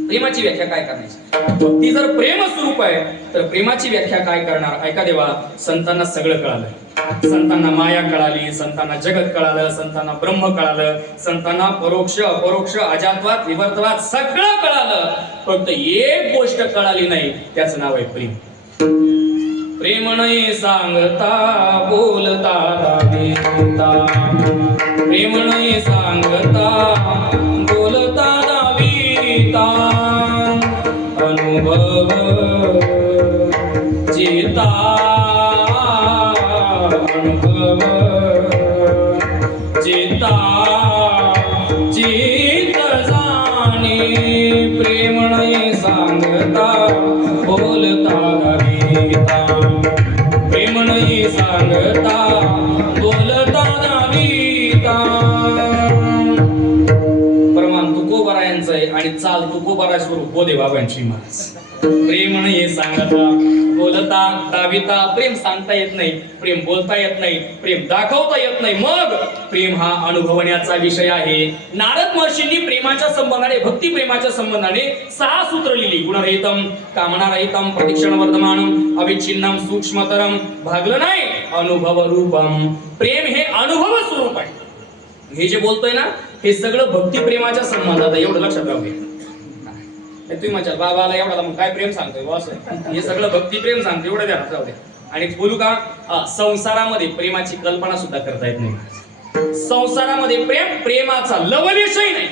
प्रेमाची व्याख्या काय करायची? भक्ती जर प्रेम स्वरूप आहे तर प्रेमाची व्याख्या काय करणार? ऐका देवा, संतांना सगळं कळालं. संतांना माया कळाली, संतांना जगत कळालं, संतांना ब्रह्म कळालं, संतांना परोक्ष अपरोक्ष अजातवाद विवर्तवाद सगळं कळालं. फक्त एक गोष्ट कळाली नाही, त्याचं नाव आहे प्रेम. प्रेम नाही सांगता बोलता दाविता, प्रेम नाही सांगता बोलता दाविता, अनुभव जीता अनुभव जीता जीत जाणे. प्रेम नाही सांगता बोलता दाविता, प्रेम नाही सांगता बोलता दाविता. प्रमाण तुकोबारा यांचं आहे आणि चाल तुकोबारा स्वरूप बोधे बाबांची महाराज. प्रेम नाही सांगता बोलता दाविता. प्रेम सांगता येत नाही, प्रेम बोलता येत नाही, प्रेम दाखवता येत नाही, मग प्रेम हा अनुभवण्याचा विषय आहे. नारद महर्षींनी प्रेमाच्या संबंधाने, भक्ती प्रेमाच्या संबंधाने 6 सूत्र लिहिली. गुणरहितम, कामनारहितम, प्रतिक्षण वर्धमानम, अविच्छिन्नम, सूक्ष्मतरम. भागलं नाही, अनुभव रूपम. प्रेम हे अनुभव स्वरूप आहे. हे जे बोलतोय ना, हे सगळं भक्ती प्रेमाच्या संबंधात आहे, एवढं लक्षात राहू दे. तुम्ही म्हणता बाबाला एवढा मग काय प्रेम सांगतोय बॉस, हे सगळं भक्ती प्रेम सांगतो, एवढं ध्यानात राहू दे. आणि बोलू का, संसारामध्ये प्रेमाची कल्पना सुद्धा करता येत नाही. संसारामध्ये प्रेम, प्रेमाचा लवलेशही नाही.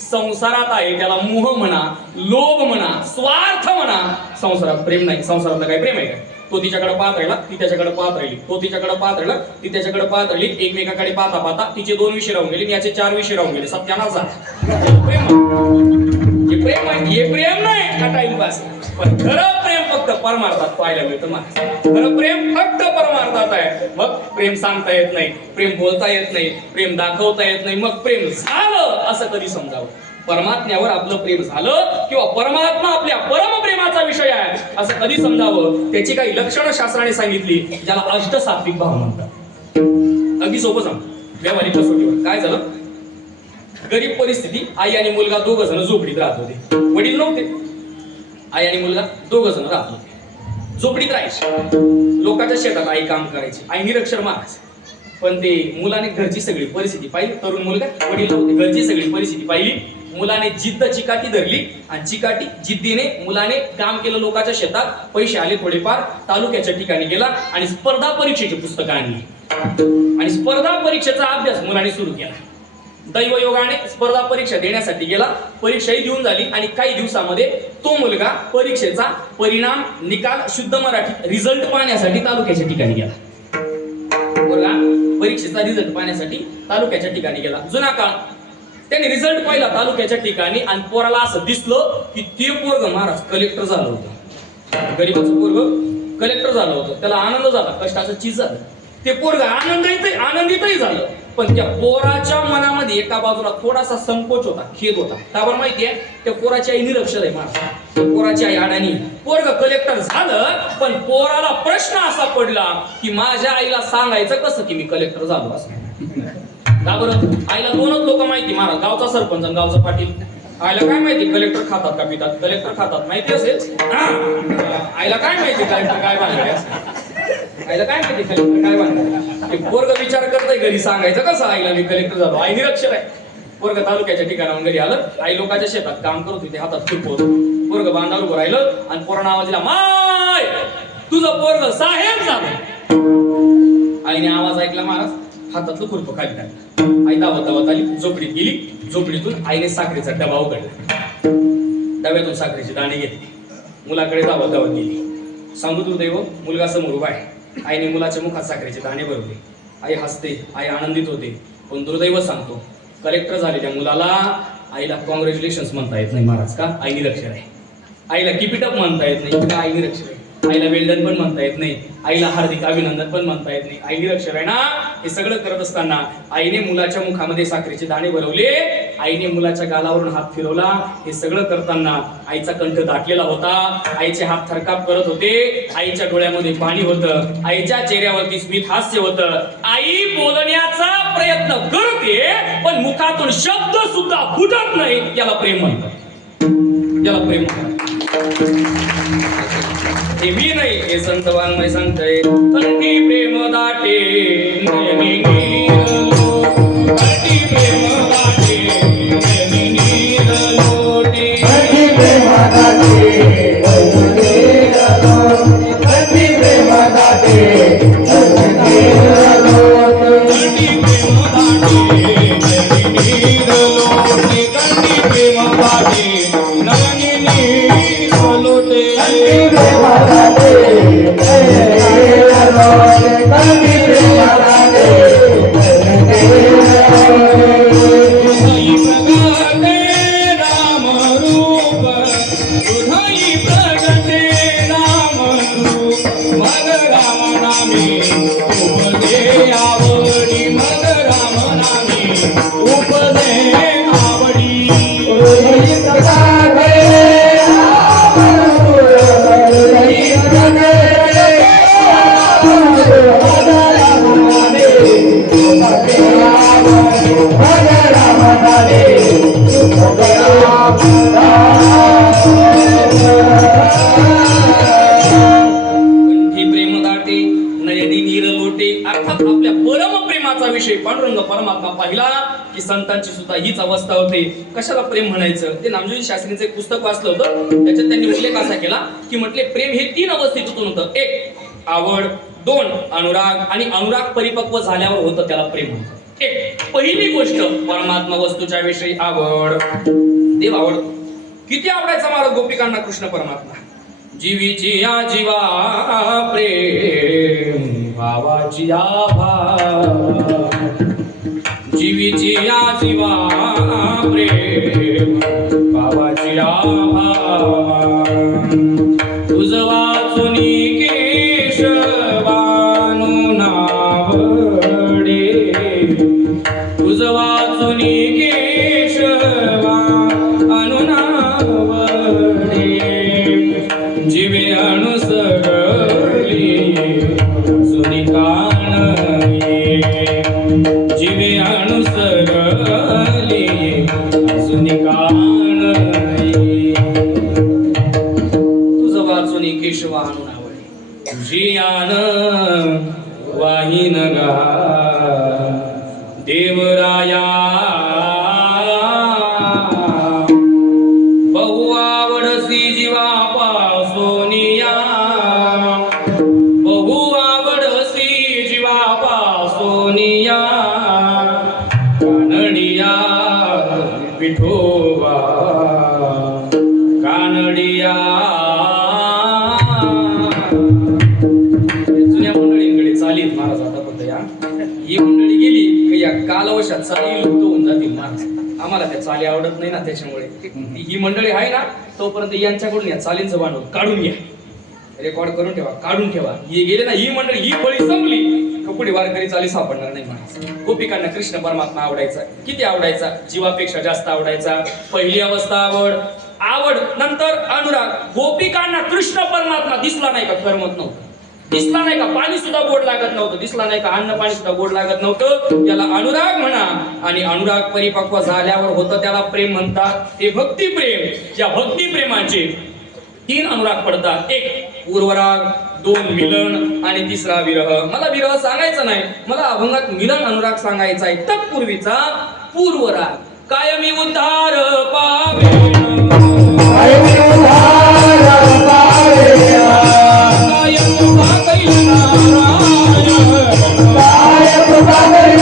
संसारात आहे त्याला मोह म्हणा, लोभ म्हणा, स्वार्थ म्हणा. संसारात प्रेम नाही. संसारातलं काय प्रेम आहे का? तो तिच्याकडे पाहत राहिला, ती त्याच्याकडे पाहत राहिली, तो तिच्याकडे पाहत राहिला, ती त्याच्याकडे पाहत राहिली. एकमेकाकडे पाहता पाहता तिचे 2 विषय राहून गेले, याचे 4 विषय राहून गेले. सत्यानाश झाला. प्रेम हे प्रेम आहे, हे प्रेम नाही हा टाइमपास. पण खरं प्रेम फक्त परमार्थात पाहायला मिळतं. खरं प्रेम फक्त परमार्थात आहे. मग प्रेम सांगता येत नाही, प्रेम बोलता येत नाही, प्रेम दाखवता येत नाही. मग प्रेम झालं असं कधी समजावं? परमात्म्यावर आपलं प्रेम झालं किंवा परमात्मा आपल्या परमप्रेमाचा विषय आहे असं कधी समजावं? त्याची काही लक्षणं शास्त्राने सांगितली, ज्याला अष्टसात्विक भाव म्हणतात. अगदी सोपं सांग, व्यावहारिक कसोटीवर. काय झालं? गरीब परिस्थिती, आई आणि मुलगा दोघ जण झोपडीत राहत होते. वडील नव्हते, आई आणि मुलगा दोघ जण राहत होते, झोपडीत राहायचे. लोकांच्या शेतात आई काम करायची, आई निरक्षर मारायची. पण ते मुलाने घरची सगळी परिस्थिती पाहिली. तरुण मुलगा, वडील नव्हते, घरची सगळी परिस्थिती पाहिली. मुलाने जिद्द चिकाटी धरली आणि चिकाटी जिद्दीने मुलाने काम केलं लोकांच्या शेतात. पैसे आले थोडेफार, तालुक्याच्या ठिकाणी गेला आणि स्पर्धा परीक्षेची पुस्तकं आणली आणि स्पर्धा परीक्षेचा अभ्यास मुलाने सुरू केला. दैवयोगाने स्पर्धा परीक्षा देण्यासाठी गेला, परीक्षाही देऊन झाली आणि काही दिवसामध्ये तो मुलगा परीक्षेचा परिणाम, निकाल, शुद्ध मराठीत रिझल्ट पाहण्यासाठी तालुक्याच्या ठिकाणी गेला. मुलगा परीक्षेचा रिझल्ट पाहण्यासाठी तालुक्याच्या ठिकाणी गेला. जुना काळ, त्याने रिझल्ट पाहिला तालुक्याच्या ठिकाणी आणि पोराला असं दिसलं की ते पोरग महाराज कलेक्टर झालं होतं. गरीबाचं पोरग कलेक्टर झालं होतं. त्याला आनंद झाला, कष्टाचं चीज झालं. ते पोरग आनंदितही झालं. पण त्या पोराच्या मनामध्ये एका बाजूला थोडासा संकोच होता, खेद होता. का बरं माहितीये? त्या पोराची आई निरक्षर आहे महाराज. पोराची आई अडाणी. पोरग कलेक्टर झालं, पण पोराला प्रश्न असा पडला की माझ्या आईला सांगायचं कसं की मी कलेक्टर झालो असं. का बरं? आईला 2च लोक माहिती महाराज, गावचा सरपंच आणि गावचा पाटील. आईला काय माहिती कलेक्टर खातात का पितात? कलेक्टर खातात माहिती असेल. आईला काय माहिती कलेक्टर काय बनणार? आईला काय माहिती कलेक्टर काय बनणार? पोरग विचार करतोय घरी सांगायचं कसं आईला मी कलेक्टर झालो. आई निरक्षर आहे. पोरग तालुक्याच्या ठिकाणाहून घरी आलं. आई लोकांच्या शेतात काम करत होती, हातात खूप होतं. पोरग बांधावर उभं राहिलं आणि पोरानं आवाज दिला, माय तुझं पोरग साहेब झालं. आईने आवाज ऐकला महाराज, हातातलं खुरपं खाली टाकलं. आई धावत धावत आली, झोपडीत गेली. झोपडीतून आईने साखरेचा डबा उघडला. डब्यातून साखरेचे दाणे घेतले. मुलाकडे धावत धावत गेली. सांगू दुर्दैव, मुलगा समोर उभा आहे. आईने मुलाच्या मुखात साखरेचे दाणे भरवले. आई हसते, आई आनंदित होते. पण दुर्दैव सांगतो, कलेक्टर झालेल्या मुलाला आईला कॉंग्रॅच्युलेशन्स म्हणता येत नाही महाराज. का? आई निरक्षर आहे. आईला कीप इट अप म्हणता येत नाही. का? आई निरक्षर आहे. आईला वेल्डन पण म्हणता येत नाही. आईला हार्दिक अभिनंदन पण म्हणता येत नाही. आई निरक्षर आहे ना. हे सगळं करत असताना आईने मुलाच्या मुखामध्ये साखरेचे दाणे भरवले. आईने मुलाच्या गालावरून हात फिरवला. हे सगळं करताना आईचा कंठ दाटलेला होता. आईचे हात थरकाप करत होते. आईच्या डोळ्यामध्ये पाणी होतं. आईच्या चेहऱ्यावरती स्मित हास्य होतं. आई बोलण्याचा प्रयत्न करते, पण मुखातून शब्द सुद्धा फुटत नाही. याला प्रेम म्हणतात. याला प्रेम म्हणतात. हे मी नाही, हे संत वाङ्मय सांगतंय. कंठी प्रेम दाटे नयनी नीरलो, कंठी प्रेम दाटे नयनी नीरलोटे, कंठी प्रेम दाटे नयनी नीरलो, कंठी प्रेम दाटे नयनी नीरलोटे, कंठी प्रेम दाटे नयनी नीरलोटे, कंठी प्रेम दाटे नयनी नीरलोटे, कंठी प्रेम पांडुरंग परमात्मा पाहिला की संतांची सुद्धा हीच अवस्था होते. कशाला प्रेम म्हणायचं? ते नामदेव शास्त्रींचे एक पुस्तक वाचलं होतं. त्याच्यात त्यांनी उल्लेख असा केला की म्हटले प्रेम हे 3 अवस्थेतून होतं. 1 आवड, 2 अनुराग, आणि अनुराग परिपक्व झाल्यावर होतं त्याला प्रेम म्हणतात. एक पहिली गोष्ट, परमात्मा वस्तूच्या विषयी आवड. देव आवडतो. किती आवडायचा महाराज गोपिकांना कृष्ण परमात्मा. जीवीची या जीवा प्रेम, भावाची या भाव, जीवीची या जीवा प्रेम, भावाची या भाव, तुझ वाचून केशवानु नावडे, तुझ वाचून केशवा अनुनावडे, जीवे अनुसरली सुनी कानये, जीवे अनुसरली सुनी कानये, तुझ वाचून केशवा अनुनावडे, तुझी आन वाहिन गा देवराया, बहु आवडसी जीवा पासोनिया, बहु आवडसी जीवा पासोनिया, कानडिया विठोबा, कानडिया. जुन्या मंडळींकडे चालीत महाराज आता फक्त या ही मंडळी गेली की या कालवशात चाली लुप्त होऊन जातील महाराज. आम्हाला त्या चाली आवडत नाही ना, त्याच्यामुळे ही मंडळी आहे ना तोपर्यंत यांच्याकडून या चालींचं भांडवल काढून घ्या, रेकॉर्ड करून ठेवा, काढून ठेवा. ही गेले ना, ही मंडळी, ही फळी संपली का पुढे वारकरी चाली सापडणार नाही महाराज. गोपिकांना कृष्ण परमात्मा आवडायचा. किती आवडायचा? जीवापेक्षा जास्त आवडायचा. पहिली अवस्था आवड, आवड नंतर अनुराग. गोपिकांना कृष्ण परमात्मा दिसला नाही का करमत नव्हतं, दिसला नाही का पाणी सुद्धा गोड लागत नव्हतं, दिसला नाही का अन्न पाणी सुद्धा गोड लागत नव्हतं. याला अनुराग म्हणा. आणि अनुराग परिपक्व झाल्यावर होतं त्याला प्रेम म्हणतात. ते भक्तिप्रेम. या भक्तिप्रेमाचे 3 अनुराग पडतात. 1 पूर्वराग, 2 मिलन, आणि 3रा विरह. मला विरह सांगायचा नाही, मला अभंगात मिलन अनुराग सांगायचा आहे. तत्पूर्वीचा पूर्वराग. कायमी उद्धार पावे, कायमी उद्धार पावे, कायम तुका कैल नारायण, कायम तुका कैल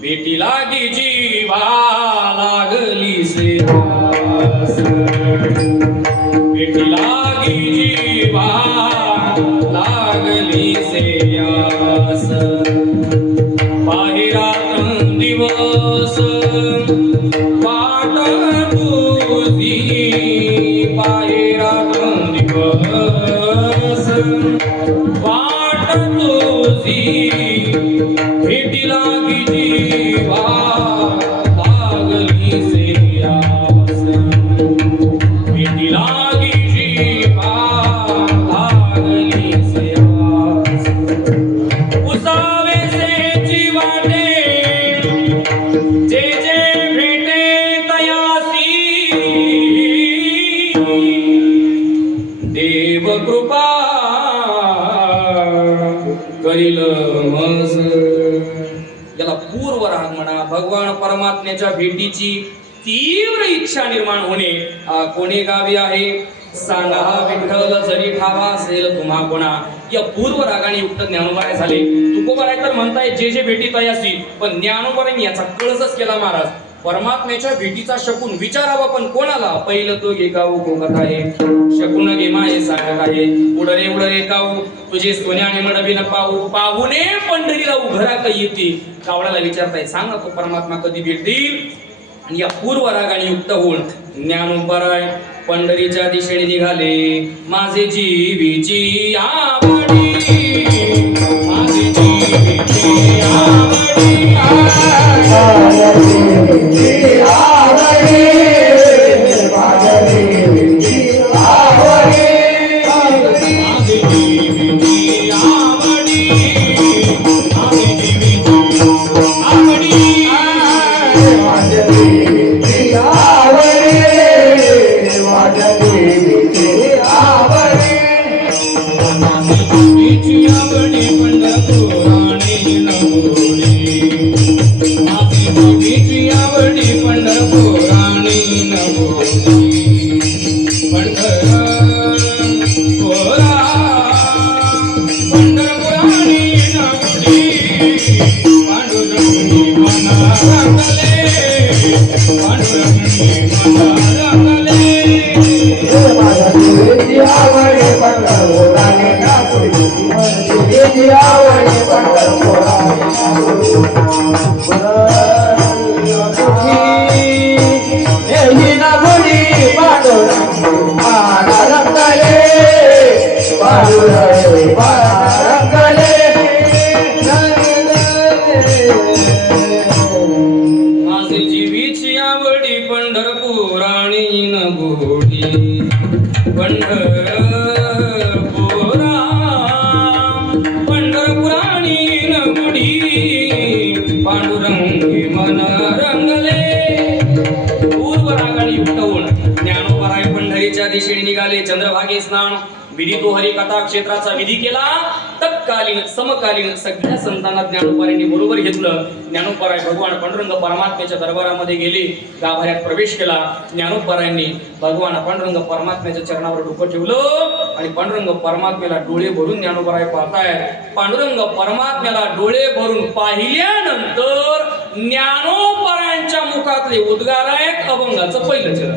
भेटी लागी जीवा लागली सेवास भेटी लागी जीवा लागली सेयास बाहेरातून दिवस वाट तुझी बाहेरातून दिवस वाट तुझी भेटी लागी जीवा लागली सेयास भेटी लागी जीवा लागली सेयास उसावे से जीवाने जे जे भेटे तयासी देव कृपा करील मस याला पूर्वराग म्हणा. भगवान परमात्म्याच्या भेटीची तीव्र इच्छा निर्माण होणे कोणी गावी आहे सांगा हा विठ्ठल जरी ठावा असेल तुम्हा कोणा. या पूर्वरागाने युक्त ज्ञानोबा झाले. तुकोबा तर म्हणताय जे जे भेटी तयासी, पण ज्ञानोबाने याचा कळसच केला महाराज. परमात्म्याच्या भेटीचा शकून विचारावा पण कोणाला. पहिलं तो घे गाऊ कोकत आहे शकून घे माये सांगत आहे उडरे उडरे गाऊ तुझे सोन्याने मडबीन पाहू पाहुणे पंढरीला उघरा काही येते. कावळाला विचारताय सांगा तो परमात्मा कधी भेटतील. आणि या पूर्वरागाने युक्त होऊन ज्ञानोबराय पंढरीच्या दिशेने निघाले. माझे जीवीची आवडी माझे जीवीची आवडी दिशेने निघाले. चंद्रभागे स्नान विधी तो हरी कथा क्षेत्राचा विधी केला. तत्कालीन समकालीन सगळ्या संतांना ज्ञानोबारांनी बरोबर घेतलं. ज्ञानोबाराय भगवान पांडुरंग परमात्म्याच्या दरबारामध्ये गेले. गाभाऱ्यात प्रवेश केला. ज्ञानोबारांनी भगवान पांडुरंग परमात्म्याच्या चरणावर डोकं ठेवलं आणि पांडुरंग परमात्म्याला डोळे भरून ज्ञानोबाराय पाहतायत. पांडुरंग परमात्म्याला डोळे भरून पाहिल्यानंतर ज्ञानोबारांच्या मुखातले उद्गार आहेत. अभंगाचं पहिलं चरण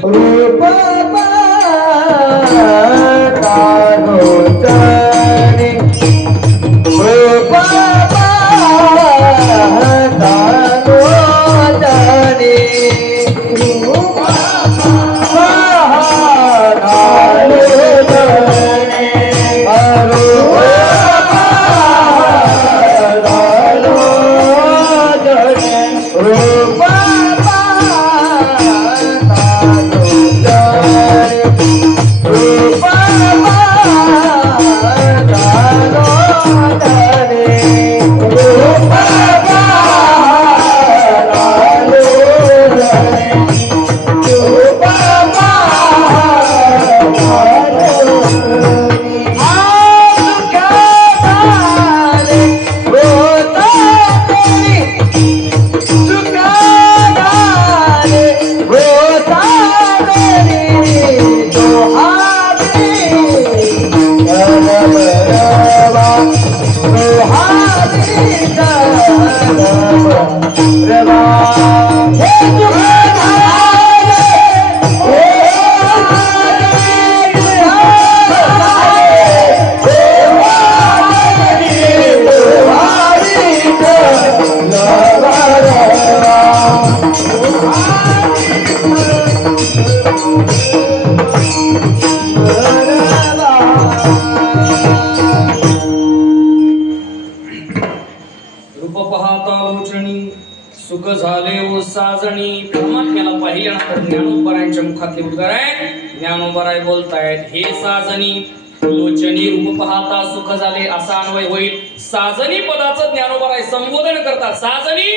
साजणी. परमात्म्याला पाहिल्यानंतर ज्ञानोबरायांच्या मुखातले उद्गार आहे. ज्ञानोबराय बोलतायत, हे साजणी लोचनी रूप पाहता सुख झाले, असा अन्वय होईल. साजनी पदाचं ज्ञानोबराय संबोधन करतात. साजनी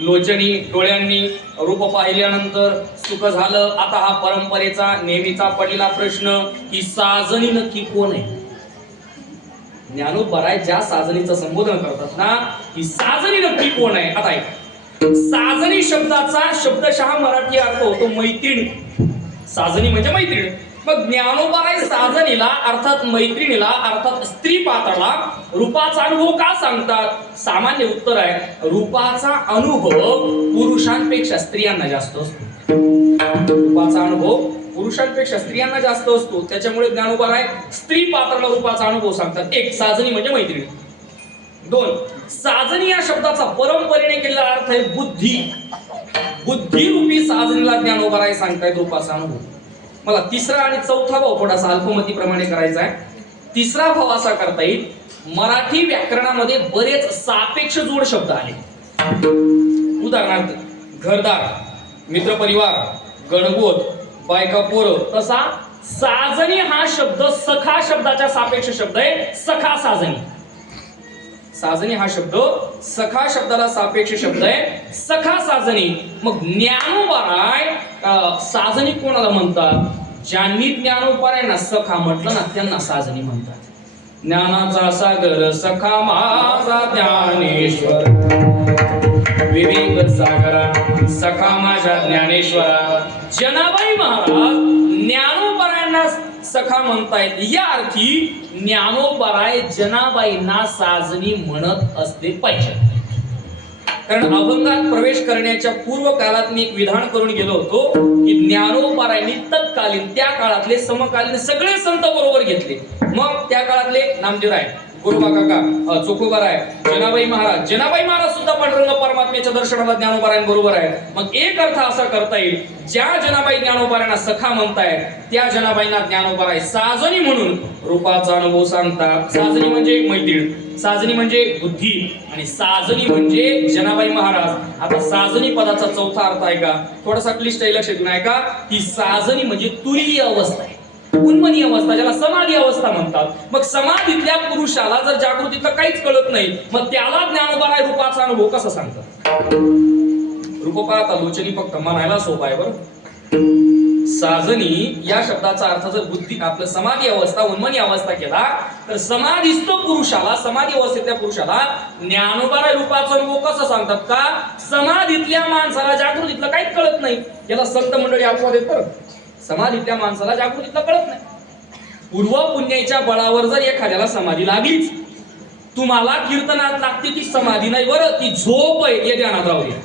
लोचनी डोळ्यांनी रूप पाहिल्यानंतर सुख झालं. आता हा परंपरेचा नेहमीचा पडलेला प्रश्न, ही साजनी नक्की कोण आहे? ज्ञानोबराय ज्या साजनीचं संबोधन करतात ना, ही साजनी नक्की कोण आहे? आता साजनी शब्दाचा शब्दशः मराठी अर्थ होतो मैत्रिणी. साजनी म्हणजे मैत्रीण. मग ज्ञानोबराय साजनीला अर्थात मैत्रिणीला अर्थात स्त्री पात्राला रूपाचा अनुभव का सांगतात? सामान्य उत्तर आहे, रूपाचा अनुभव पुरुषांपेक्षा स्त्रियांना जास्त असतो. रूपाचा अनुभव पुरुषांपेक्षा स्त्रियांना जास्त असतो. त्याच्यामुळे ज्ञानोबराय स्त्री पात्राला रूपाचा अनुभव सांगतात. एक, साजनी म्हणजे मैत्रिणी. दोन, साजनी या शब्दाचा परंपरेने केलेला अर्थ आहे बुद्धी. बुद्धिरूपी साजनीला ज्ञानोबराय सांगतायत रूपाचा अनुभव. मला तिसरा आणि चौथा भाव थोडासा अल्पमतीप्रमाणे करायचा आहे. तिसरा भाव असा करता येईल, मराठी व्याकरणामध्ये बरेच सापेक्ष जोड शब्द आले. उदाहरणार्थ घरदार, मित्रपरिवार, गणगोत, बायका पोरं. तसा साजनी हा शब्द सखा शब्दाच्या सापेक्ष शब्द आहे. सखा साजनी. साजनी हा शब्द सखा शब्दाला सापेक्ष शब्द आहे. सखा साजनी. मग ज्ञानोबराय साजनी कोणाला म्हणतात? ज्यांनी ज्ञानोबरायांना सखा म्हटलं ना, त्यांना साजनी म्हणतात. ज्ञानाचा सागर सखा माझा ज्ञानेश्वर, विवेक सागरा सखा माझा ज्ञानेश्वरा. जनाबाई महाराज ज्ञानोबरायांना सखा म्हणतायत. या अर्थी ज्ञानोबराय जनाबाईंना साजनी म्हणत असते पाहिजे. कारण अभंगात प्रवेश करण्याच्या पूर्व काळात मी एक विधान करून गेलो होतो की ज्ञानोबरायांनी तत्कालीन त्या काळातले समकालीन सगळे संत बरोबर घेतले. मग त्या काळातले नामदेवराय, गुरुबा काका, चोखोबाराय, जनाबाई महाराज सुद्धा पांडुरंग परमात्म्याच्या दर्शनाला ज्ञानोबरायांबरोबर आहे. मग एक अर्थ असा करता येईल, ज्या जनाबाई ज्ञानोबरायांना सखा म्हणतायत त्या जनाबाईंना ज्ञानोबराय साजनी म्हणून रूपाचा अनुभव सांगतात. साजनी म्हणजे मैत्रीण, साजनी म्हणजे बुद्धी आणि साजनी म्हणजे जनाबाई महाराज. आता साजनी पदाचा चौथा अर्थ आहे का, थोडासा क्लिष्ट आहे, लक्ष देऊन ऐका. ही साजनी म्हणजे तुरीय अवस्था आहे, उन्मनी अवस्था, ज्याला समाधी अवस्था म्हणतात. मग समाधीतल्या पुरुषाला जर जागृतीतलं काहीच कळत नाही, मग त्याला ज्ञानोबराय रूपाचा अनुभव कसा सांगतात? रूप पाहता लोचनी फक्त म्हणायला सोपा आहे बरं. साजनी या शब्दाचा अर्थ जर बुद्धी आपलं समाधी अवस्था उन्मनी अवस्था केला तर समाधीस्थ पुरुषाला, समाधी अवस्थेतल्या पुरुषाला ज्ञानोबराय रूपाचा अनुभव कसा सांगतात? का समाधीतल्या माणसाला जागृतीतलं काहीच कळत नाही. याला संत मंडळी अपवाद देतात. समाधीतल्या माणसाला जागृतीतलं कळत नाही. पूर्व पुण्याच्या बळावर जर एखाद्याला समाधी लागलीच, तुम्हाला कीर्तनात लागते ती समाधी नाही बरं, ती झोप आहे. हे ध्यानात राहू द्या.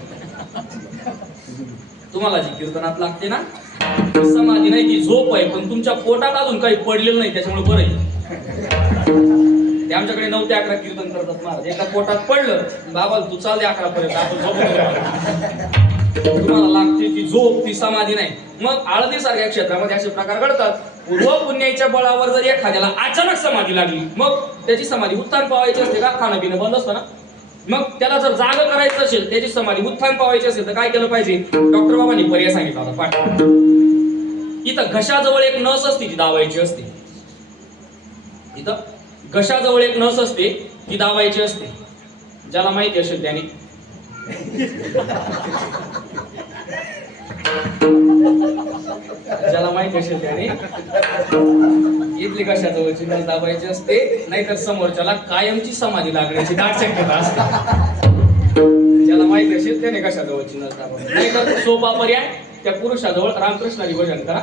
तुम्हाला जी कीर्तनात लागते ना, ती समाधी नाही, ती झोप आहे. पण तुमच्या पोटात अजून काही पडलेलं नाही, त्याच्यामुळे बरं आहे. ते आमच्याकडे 9 ते 11 कीर्तन करतात महाराज. एका पोटात पडलं, बाबा तू चालते 11 पर्यंत, आपण झोप. तुम्हाला लागते ती झोप, ती समाधी नाही. मग आळंदी सारख्या क्षेत्रामध्ये असे प्रकार घडतात. पूर्व पुण्याच्या बळावर जर एखाद्याला अचानक समाधी लागली, मग त्याची समाधी उत्थान पावायची असते का? खाणं पिणं बंद असतं ना. मग त्याला जर जाग करायचं असेल, त्याची समाधी उत्थान पावायची असेल तर काय केलं पाहिजे? डॉक्टर बाबांनी पर्याय सांगितला होता. पाठ, इथं घशाजवळ एक नस असते, ती दाबायची असते. इथं घशाजवळ एक नस असते, ती दाबायची असते. ज्याला माहिती असेल त्याने त्याने इथली घशाजवळची नस दाबायची असते, नाहीतर समोरच्याला कायमची समाधी लागण्याची दाट शक्यता असते. ज्याला माहिती असेल त्याने घशाजवळची नस दाबायची. नाहीतर सोपा पर्याय, त्या पुरुषाजवळ रामकृष्णाची भजन करा,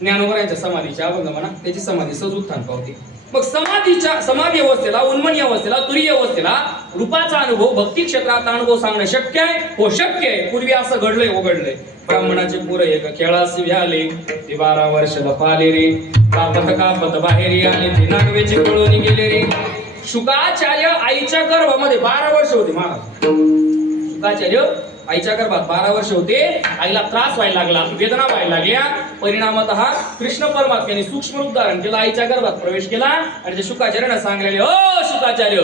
ज्ञानोबरायांच्या समाधीच्या अभंग म्हणा, त्याची समाधी सहज उत्थान पावते. मग समाधी अवस्थेला, उन्मनी अवस्थेला, तुरीय अवस्थेला रूपाचा अनुभव, भक्ती क्षेत्राचा अनुभव सांगणं शक्य आहे? हो, शक्य आहे. पूर्वी असं घडलंय, उघडलंय. ब्राह्मणाचे पोरं एका खेळास व्याले, ते 12 वर्ष लपाले रे, कापत बाहेरी आले, ते नागवेचे पळून गेले रे. शुकाचार्य आईच्या गर्भामध्ये 12 वर्ष होते महाराज. शुकाचार्य आईच्या गर्भात 12 वर्ष होते. आईला त्रास व्हायला लागला, वेदना व्हायला लागल्या. परिणामतः कृष्ण परमात्म्याने सूक्ष्म रूप धारण केलं, आईच्या गर्भात प्रवेश केला आणि ते शुकाचार्यांना सांगलेले, ओ शुकाचार्य,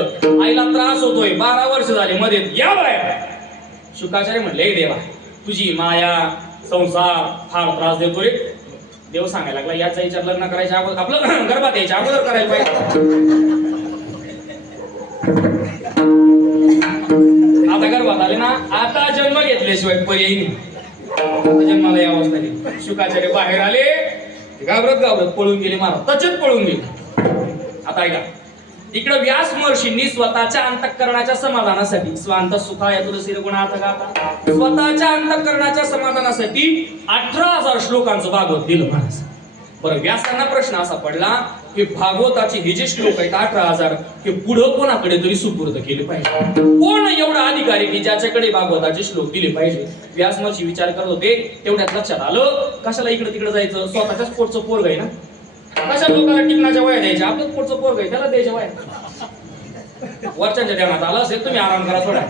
आईला त्रास होतोय, 12 वर्ष झाले, मध्ये या बाय. शुकाचार्य म्हणले, देवा तुझी माया संसार फार त्रास देतो रे. देव सांगायला लागला याचा विचार लग्न करायच्या अगोदर आपलं गर्भात यायच्या अगोदर करायला पाहिजे. आता गर्भात आले ना आता जन्म घेतल्याशिवाय पर्यायी नाही. आता जन्माला या अवस्था नाही. शुकाचार्य बाहेर आले घाबरत पळून गेले महाराज तचेच पळून गेले. आता ऐका इकडे व्यास महर्षींनी स्वतःच्या अंतःकरणाच्या समाधानासाठी स्वांत सुखाय तुलसी गुणात गाता स्वतःच्या अंतःकरणाच्या समाधानासाठी 18,000 श्लोकांचं भागवत दिलं महाराज. बरं व्यासांना प्रश्न असा पडला की भागवताचे हे जे श्लोक आहेत 18,000 हे पुढं कोणाकडे तरी सुपूर्द केले पाहिजे. कोण एवढा अधिकारी की ज्याच्याकडे भागवताचे श्लोक दिले पाहिजे. व्यास महर्षी विचार करत होते. तेवढ्यात लक्षात आलं कशाला इकडे तिकडे जायचं. स्वतःच्याच पोटचं पोरग आहे ना. कशा लोकांना टिकण्याच्या वया द्यायच्या. आपलंच पोटचं पोरग आहे त्याला द्यायच्या वया. वरच्यांच्या ध्यानात आलं असेल तुम्ही आराम करा थोडा.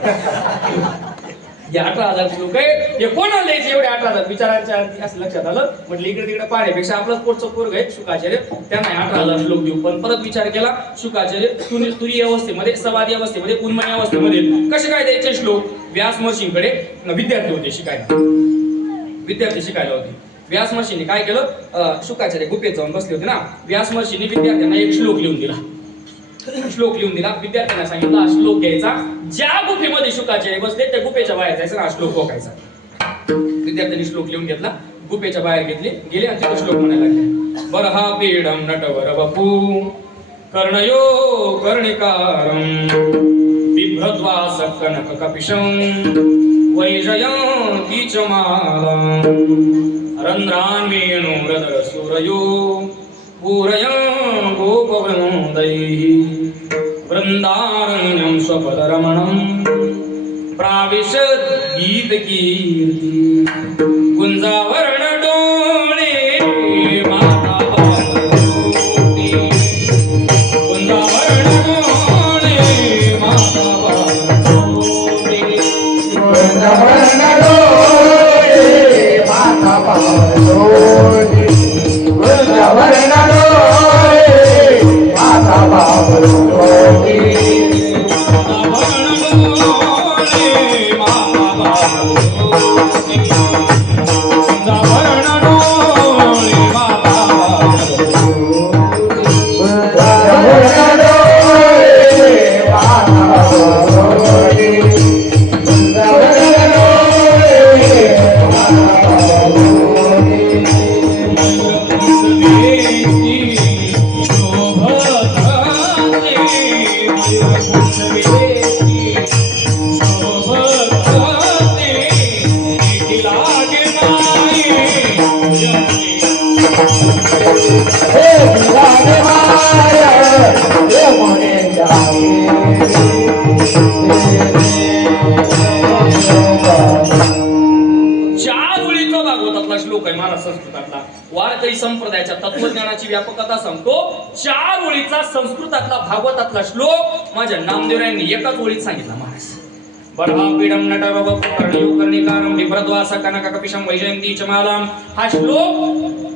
हे 18,000 श्लोक आहे हे कोणाला द्यायचे एवढे 18,000 विचारांच्या असं लक्षात आलं. म्हटलं इकडे तिकडे पाहण्यापेक्षा आपलंच पोटचं पोरग आहे शुकाचार्य त्यांना 18,000 श्लोक देऊ. पण परत विचार केला शुकाचार्य तुरी अवस्थेमध्ये समाधी अवस्थेमध्ये उन्मनी अवस्थेमध्ये कसे काय द्यायचे श्लोक. व्यास महर्षींकडे विद्यार्थी होते शिकायला होते. व्यास महर्षींनी काय केलं शुकाचार्य गुफेत जाऊन बसले होते ना. व्यास महर्षींनी विद्यार्थ्यांना एक श्लोक लिहून दिला. विद्यार्थ्यांना सांगितलं हा श्लोक घ्यायचा. ज्या गुफेमध्ये शुकाचार्य बसले त्या गुफेच्या बाहेर जायचं हा श्लोक ओकायचा. विद्यार्थ्यांनी श्लोक लिहून घेतला. गुफेच्या बाहेर गेले आणि तिथे श्लोक म्हणायला लागले. बरहा पीडम नटवर बपू कर्णयो कर्णिकारम बिभ्रद्वास कनक कपिशं वैजयंती च माला रंध्रान वेणु हृदय सूरयो पूरयं गोपवृन्दैः वृन्दारण्यं स्वपदरमणं प्राविशद् गीतकीर्ति गुंजावर्ण डोळे माता पार्वती गुंजावर्ण डोळे माता पार्वती गुंजावर्ण डोळे माता पार्वती गुंजावर्ण डोळे माता पार्वती वारकरी संप्रदायाच्या तत्वज्ञानाची व्यापकता सांगतो. 4 ओळीचा संस्कृतातला भागवतातला श्लोक माझ्या नामदेवरायांनी एकाच ओळीत सांगितला महाराज. बरहा पीडम नटरव कर्णयो कर्णिकारम बिभ्रद्वास कनक कपिशं वैजयंती च मालाम. हा श्लोक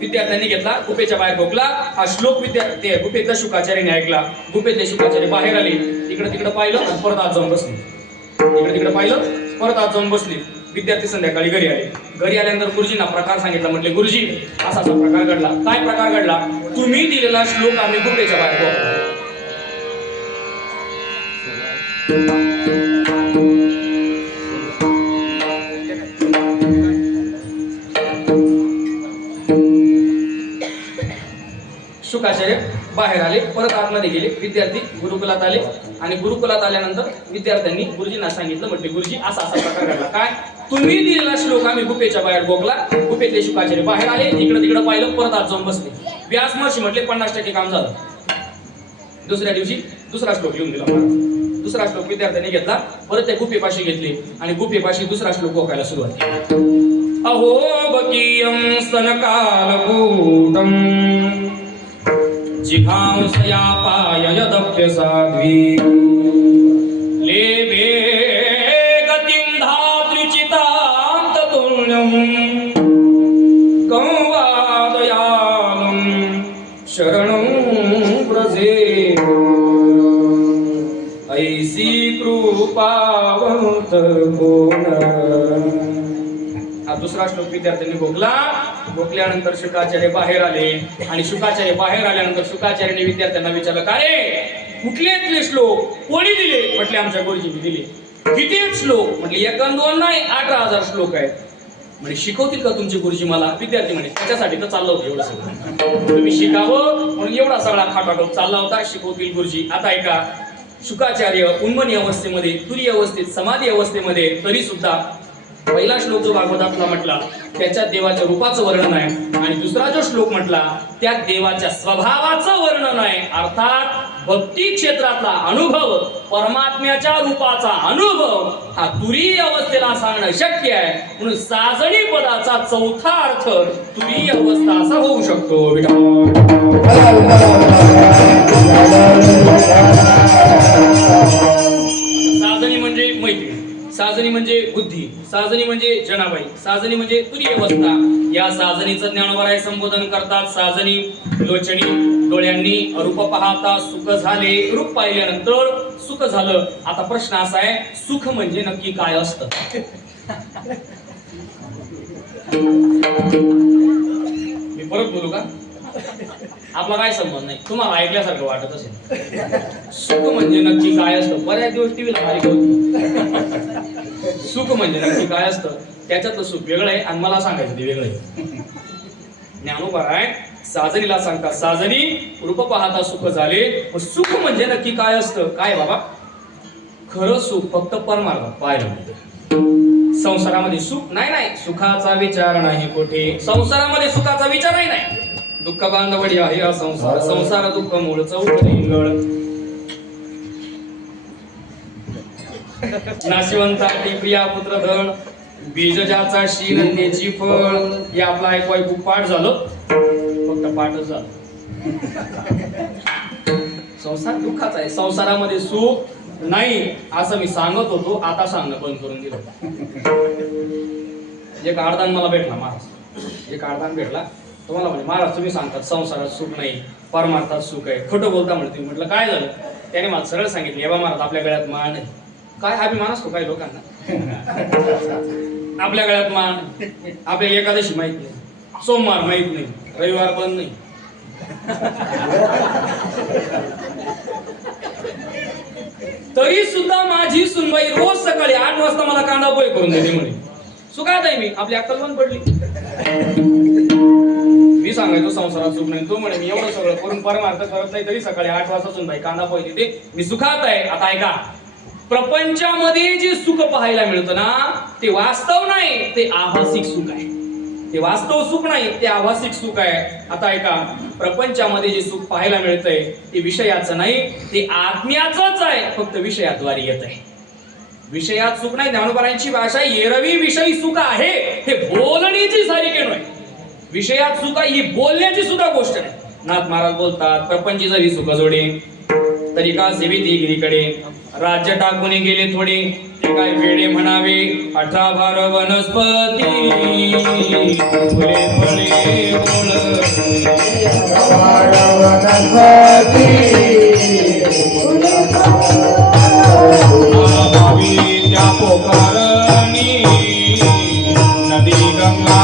विद्यार्थ्यांनी घेतला. गुफेच्या बाहेर ठोकला. हा श्लोक विद्यार्थी गुफेतल्या शुकाचार्याने ऐकला. गुफेतले शुकाचार्य बाहेर आले. इकडे तिकडे पाहिलं आणि परत आत जाऊन बसले. इकडे तिकडे पाहिलं परत आत जाऊन बसले. विद्यार्थी संध्याकाळी घरी आले. घरी आल्यानंतर गुरुजींना प्रकार सांगितला. म्हटले गुरुजी असा प्रकार घडला. काय प्रकार घडला. तुम्ही दिलेला श्लोक आम्ही गुफेच्या बाहेर ठोकला. शुकाचार्य बाहेर आले. परत आतमध्ये गेले. विद्यार्थी गुरुकुलात आले आणि गुरुकुलात आल्यानंतर विद्यार्थ्यांनी गुरुजींना सांगितलं. म्हटले गुरुजी असा प्रकार घडला. काय तुम्ही दिलेला श्लोक आम्ही गुफेच्या बाहेर ठोकला. गुफेतले शुकाचार्य बाहेर आले. इकडे तिकडे पाहिलं परत आत जाऊन बसले. व्यास महर्षी म्हटले 50% काम झालं. दुसऱ्या दिवशी दुसरा श्लोक लिहून दिला महाराज. दुसरा श्लोक विद्यार्थ्यांनी घेतला. परत त्या गुफेपाशी घेतले आणि गुफेपाशी दुसरा श्लोक ठोकायला सुरुवात केली. अहो बकीयं स्तनकालकूटं जिघांसया पाययदप्य साध्वी लेभे गतिं धातृचितान्त तुल्यं कंवादयालं शरणं व्रजे ऐसी कृपावंत कोण. हा दुसरा श्लोक विद्यार्थ्यांनी भोगल्यानंतर शुकाचार्य बाहेर आले आणि शुकाचार्य बाहेर आल्यानंतर शुकाचार्याने विद्यार्थ्यांना विचारलं, का रे कुठले श्लोक कोणी दिले? म्हटले आमच्या गुरुजींनी दिले. किती श्लोक? म्हटले 1 आणि 2 नाही, 18,000 श्लोक आहेत. म्हणजे शिकवतील का तुमचे गुरुजी मला? विद्यार्थी म्हणे त्याच्यासाठी तर चाललं होतं एवढं सगळं, तुम्ही शिकावं म्हणून एवढा सगळा खाटाटोप चालला होता, शिकवतील गुरुजी. आता ऐका, शुकाचार्य उन्मनी अवस्थेमध्ये, तुरी अवस्थेत, समाधी अवस्थेमध्ये, तरी सुद्धा पहिला श्लोक जो भागवतातला म्हटला त्याच्यात देवाच्या रूपाचं वर्णन आहे आणि दुसरा जो श्लोक म्हटला त्यात देवाच्या स्वभावाचं वर्णन आहे. अर्थात भक्ती क्षेत्रातला अनुभव, परमात्म्याच्या रूपाचा अनुभव हा तुरीय अवस्थेला सांगणं शक्य आहे. म्हणून साजणी पदाचा चौथा अर्थ तुरीय अवस्था असा होऊ शकतो. साजणी म्हणजे मैत्री, साजणी म्हणजे बुद्धी, साजणी म्हणजे जनाबाई, साजणी म्हणजे तुरीय अवस्था. या साजणीचं ज्ञानोबराय संबोधन करतात. साजणी लोचणी, डोळ्यांनी रूप पाहता सुख झाले, रूप पाहिल्यानंतर सुख झालं. आता प्रश्न असा आहे, सुख म्हणजे नक्की काय असतं? मी परत बोलू का? आपला काय संबंध नाही, तुम्हाला ऐकल्यासारखं वाटत असेल. सुख म्हणजे नक्की काय असतं? बऱ्याच दिवस टीव्हीला मालिका होती. सुख म्हणजे नक्की काय असतं, त्याच्यातलं सुख वेगळं आहे आणि मला सांगायचं ते वेगळं आहे. ज्ञानोबराय साजणीला सांगतात, साजणी रूप पाहता सुख झाले. सुख म्हणजे नक्की काय असतं? काय बाबा? खरं सुख फक्त परमार्थात पाहायला मिळतं. संसारामध्ये सुख नाही, सुखाचा विचार नाही कोठे. संसारामध्ये सुखाचा विचारही नाही. दुःख बांधवडी आहे हा संसार, संसार दुःख मूळ चौकड. नाशिवंताची प्रिया पुत्र धन, बीज ज्याचा शील त्याची फळ. हे आपला ऐकवाय खूप पाठ झालं, फक्त पाठच झालं. संसार दुःखाचा आहे, संसारामध्ये सुख नाही असं मी सांगत होतो, आता सांगणं बंद करून दिलं. एक आडदान मला भेटला महाराज, एक आडदान भेटला. तुम्हाला म्हणजे महाराज तुम्ही सांगतात संसारात सुख नाही, परमार्थात सुख आहे, खोटं बोलता म्हणते. म्हटलं काय झालं? त्याने मला सरळ सांगितलं, हे बा महाराज आपल्या गळ्यात माळ नाही. काय अभिमान असतो काही लोकांना, आपल्या गळ्यात माळ, आपल्याला एकादशी माहित नाही, सोमवार माहित नाही, रविवार बंद नाही. तरी सुद्धा माझी सुनबाई रोज सकाळी 8 वाजता मला कांदा पोहे करून देते म्हणे. सुखात आहे मी, आपली अक्कल बंद पडली. मी सांगायचो संसारात सुख नाही, तो म्हणे मी एवढं सगळं करून परमार्थ करत नाही तरी सकाळी 8 वाजता सुनबाई कांदा पोहे देते, मी सुखात आहे. आता ऐका, प्रपंचामध्ये जे सुख पाहायला मिळतं ना ते वास्तव नाही, ते आभासिक सुख आहे. ते वास्तव सुख नाही, ते आभासिक सुख आहे. आता ऐका, प्रपंचामध्ये जे सुख पाहायला मिळतंय ते विषयाचं नाही, ते आत्म्याचंच आहे, फक्त विषयाद्वारे येत आहे. विषयात सुख नाही. ज्ञानोबरांची भाषा एरवी विषयी सुख आहे, हे बोलण्याची सारिके नाही. विषयात सुख ही बोलण्याची सुद्धा गोष्ट नाही. नाथ महाराज बोलतात, प्रपंची जरी सुख जोडे तरी का सेवी दिगरीकडे, राज्य टाकून गेले थोडे ते काय वेडे म्हणावे. 18 भार वनस्पती फुले फळे भावी त्या पोकारणी नदी गंगा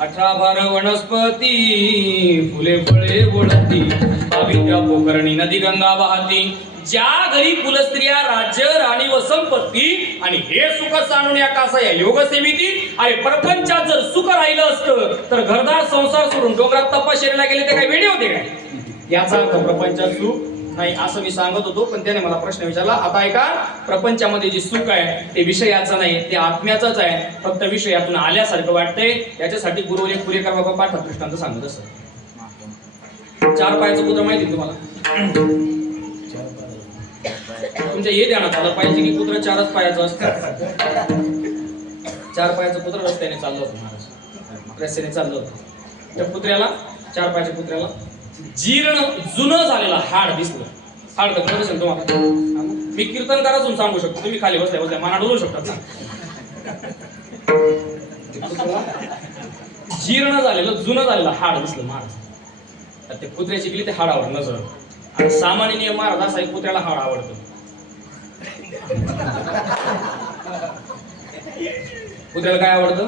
18 भार वनस्पती फुले फळे वळती अविद्या पोखरणी नदी गंगा वाहती ज्या घरी कुलस्त्रिया राज्य राणी व संपत्ती आणि हे सुख सांडून कासा या योग सेविती अरे प्रपंचात जर सुख राहिलं असतं तर घरदार संसार सोडून डोंगरात तपश्चर्याला गेले ते काय वेडे होते काय याचा अर्थ प्रपंचात सुख नाही असं मी सांगत होतो पण त्याने मला प्रश्न विचारला आता ऐका प्रपंचामध्ये जे सुख आहे ते विषयाचं नाही ते आत्म्याचंच आहे फक्त विषयातून आल्यासारखं वाटतंय याच्यासाठी गुरुवर एक पुरेकर बाबा पाठक दृष्टांत सांगत असत 4 पायाचं कुत्र माहिती तुम्हाला तुमच्या हे ध्यानात आलं पाहिजे की कुत्र 4च पायाचं असतं 4 पायाचं कुत्र रस्त्याने चाललं होतं महाराज रस्त्याने चाललं होतं त्या कुत्र्याला 4 पायाच्या कुत्र्याला जीर्ण जुनं झालेलं हाड दिसलं हाड कसं दिसेल तुम्हाला मी कीर्तन करायचं सांगू शकतो तुम्ही खाली बसल्या बसल्या माना डोलू शकतात ना जीर्ण झालेलं जुनं झालेलं हाड दिसलं महाराज त्या कुत्र्याची गेली ते हाडावर नजर आणि सामान्य नियम महाराज असा एक कुत्र्याला हाड आवडतं कुत्र्याला काय आवडतं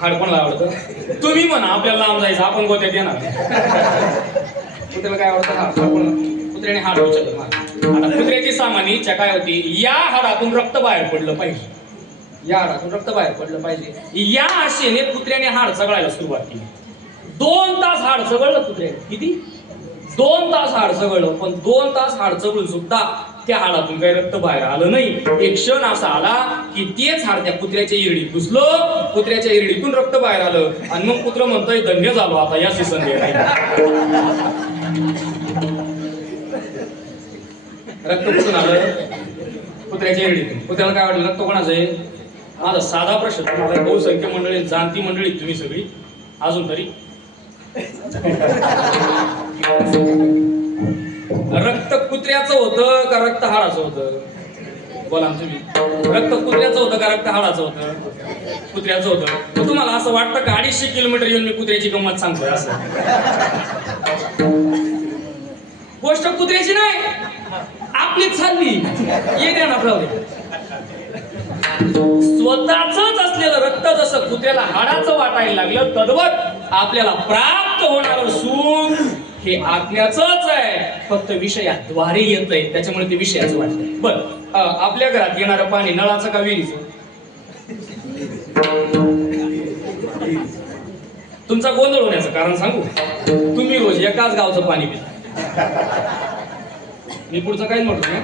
हाड कोणाला आवडतं तुम्ही म्हणा आपल्याला लांब जायचं आपण गोत्यात येणार कुत्र्याला काय आवडतं हाड कुत्र्याने हाड उचललं आता कुत्र्याची सामान्य इच्छा काय होती या हाडातून रक्त बाहेर पडलं पाहिजे या हाडातून रक्त बाहेर पडलं पाहिजे या आशेने कुत्र्याने हाड चघळायला सुरुवात केली 2 तास हाड चघळलं कुत्र्याने किती 2 तास हाड चघळलं पण 2 तास हाड चघळून सुद्धा त्या हाडातून काही रक्त बाहेर आलं नाही एक क्षण असा आला की तेच हाड त्या कुत्र्याच्या इरडीत घुसलं कुत्र्याच्या इरडीतून रक्त बाहेर आलं आणि मग कुत्र म्हणतोय धन्य झालो आता या सीझन रक्त कुठून आलं कुत्र्याच्या इरडीतून कुत्र्याला काय वाटलं रक्त कोणाचं आहे माझा साधा प्रश्न तुम्हाला बहुसंख्य मंडळी जाणती मंडळी तुम्ही सगळी अजून तरी रक्त कुत्र्याचं होतं का रक्त हाडाचं होतं बोला तुम्ही रक्त कुत्र्याचं होतं का रक्त हाडाचं होतं कुत्र्याचं होतं तर तुम्हाला असं वाटतं का 250 किलोमीटर येऊन मी कुत्र्याची गंमत सांगतोय असं गोष्ट कुत्र्याची नाही आपलीच चालली ये द्या ना प्रभू स्वतःच असलेलं रक्त जसं कुत्र्याला हाडाचं वाटायला लागलं तद्वत आपल्याला प्राप्त होणारं सुख हे आत्म्याचंच आहे फक्त विषयाद्वारे येतंय त्याच्यामुळे ते विषयाचं वाटतंय बर आपल्या घरात येणारं पाणी नळाचं का विहिरीचं तुमचा गोंधळ होण्याचं कारण सांगू तुम्ही रोज एकाच गावचं पाणी पिता मी पुढचं काहीच म्हटलं नाही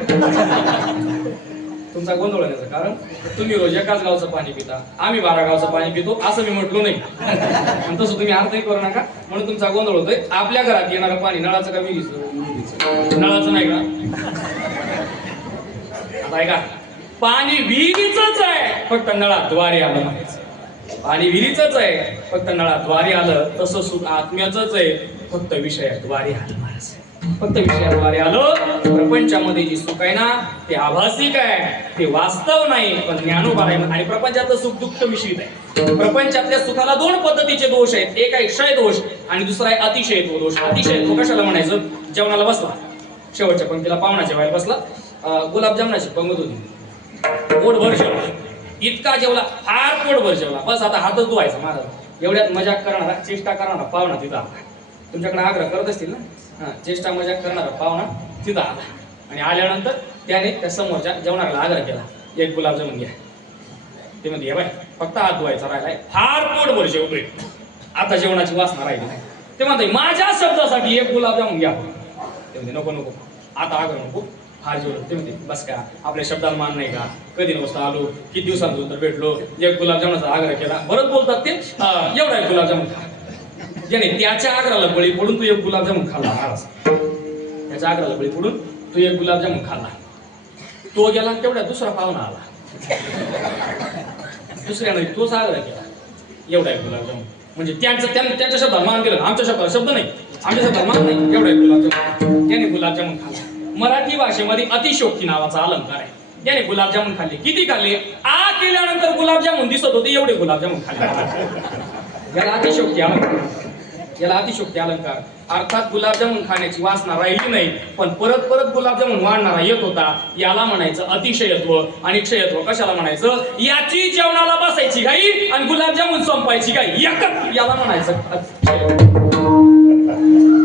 तुमचा गोंधळ होण्याचं कारण तुम्ही रोज एकाच गावचं पाणी पिता आम्ही 12 गावचं पाणी पितो असं मी म्हटलो नाही आणि तसं तुम्ही अर्थही करू नका म्हणून तुमचा गोंधळ होतोय आपल्या घरात येणारं पाणी नळाचं का विहिरीचं नळाचं नाही का आता ऐका पाणी विहिरीचंच आहे फक्त नळाद्वारे आलं म्हणायचं पाणी विहिरीचंच आहे फक्त नळाद्वारे आलं तसं सुख आत्म्याचंच आहे फक्त विषयाद्वारे आलं म्हणायचं फक्त विषयाद्वारे आलं प्रपंचामध्ये जी सुख आहे ना ते आभासिक आहे ते वास्तव नाही पण ज्ञानोबा आहे आणि प्रपंचातलं सुख दुःख मिश्रित आहे प्रपंचातल्या सुखाला 2 पद्धतीचे दोष आहेत एक आहे क्षय दोष आणि दुसरा आहे अतिशयत्व दोष अतिशयत्व कशाला म्हणायचं जेवणाला बसला शेवटच्या पंक्तीला पाहुणा जेवायला बसला गुलाबजामनाची पंगत होती पोटभर जेवला इतका जेवला फार पोटभर जेवला बस आता हातच धुवायचा महाराज एवढ्यात मजाक करणारा चेष्टा करणारा पाहुणा तिथं आला तुमच्याकडे आग्रह करत असतील ना चेष्टा मजाक करणारा पाहुणा तिथं आला आणि आल्यानंतर त्याने त्या समोरच्या जेवणाला आग्रह केला एक गुलाबजामुन घ्या ते म्हणते बाय फक्त हात धुवायचा राहिलाय फार पोटभर जेवतोय आता जेवणाची वासना राहिली नाही ते म्हणते माझ्या शब्दासाठी एक गुलाबजामुन घ्या ते म्हणते नको नको आता आग्रह नको फार जेवलं ते म्हणते बस का आपल्या शब्दाला मान नाही का कधी नसता आलो किती दिवसांनंतर भेटलो एक गुलाबजामुनचा आग्रह केला बरंच बोलतात ते एवढा एक गुलाबजामुन खा ज्याने त्याच्या आग्रहाला बळी पडून तू एक गुलाबजामुन खाल्ला महाराज त्याच्या आग्रहाला बळी पडून तू एक गुलाबजामुन खाल्ला तो गेला तेवढ्या दुसरा पाहुणा आला दुसऱ्याने तोच आग्रह केला एवढा एक गुलाबजामुन म्हणजे त्यांच्या शब्दाला मान दिलं आमच्या शब्दाला शब्द नाही आमच्या शब्दाला मान नाही एवढा एक गुलाबजामुन त्याने गुलाबजामुन खाल्ला मराठी भाषेमध्ये अतिशोक्ती नावाचा अलंकार आहे त्याने गुलाबजामुन खाल्ले किती खाल्ले आ केल्यानंतर गुलाबजामुन दिसत होते एवढे गुलाबजामुन खाल्ले याला अतिशोक्ती अलंकार याला अतिशयोक्ती अलंकार. अर्थात गुलाबजामुन खाण्याची वासना राहिली नाही, पण परत परत गुलाबजामुन वाढणारा येत होता. याला म्हणायचं अतिशयत्व. आणि क्षयत्व कशाला म्हणायचं? याची जेवणाला बसायची घाई आणि गुलाबजामुन संपायची घाई एकच, याला म्हणायचं.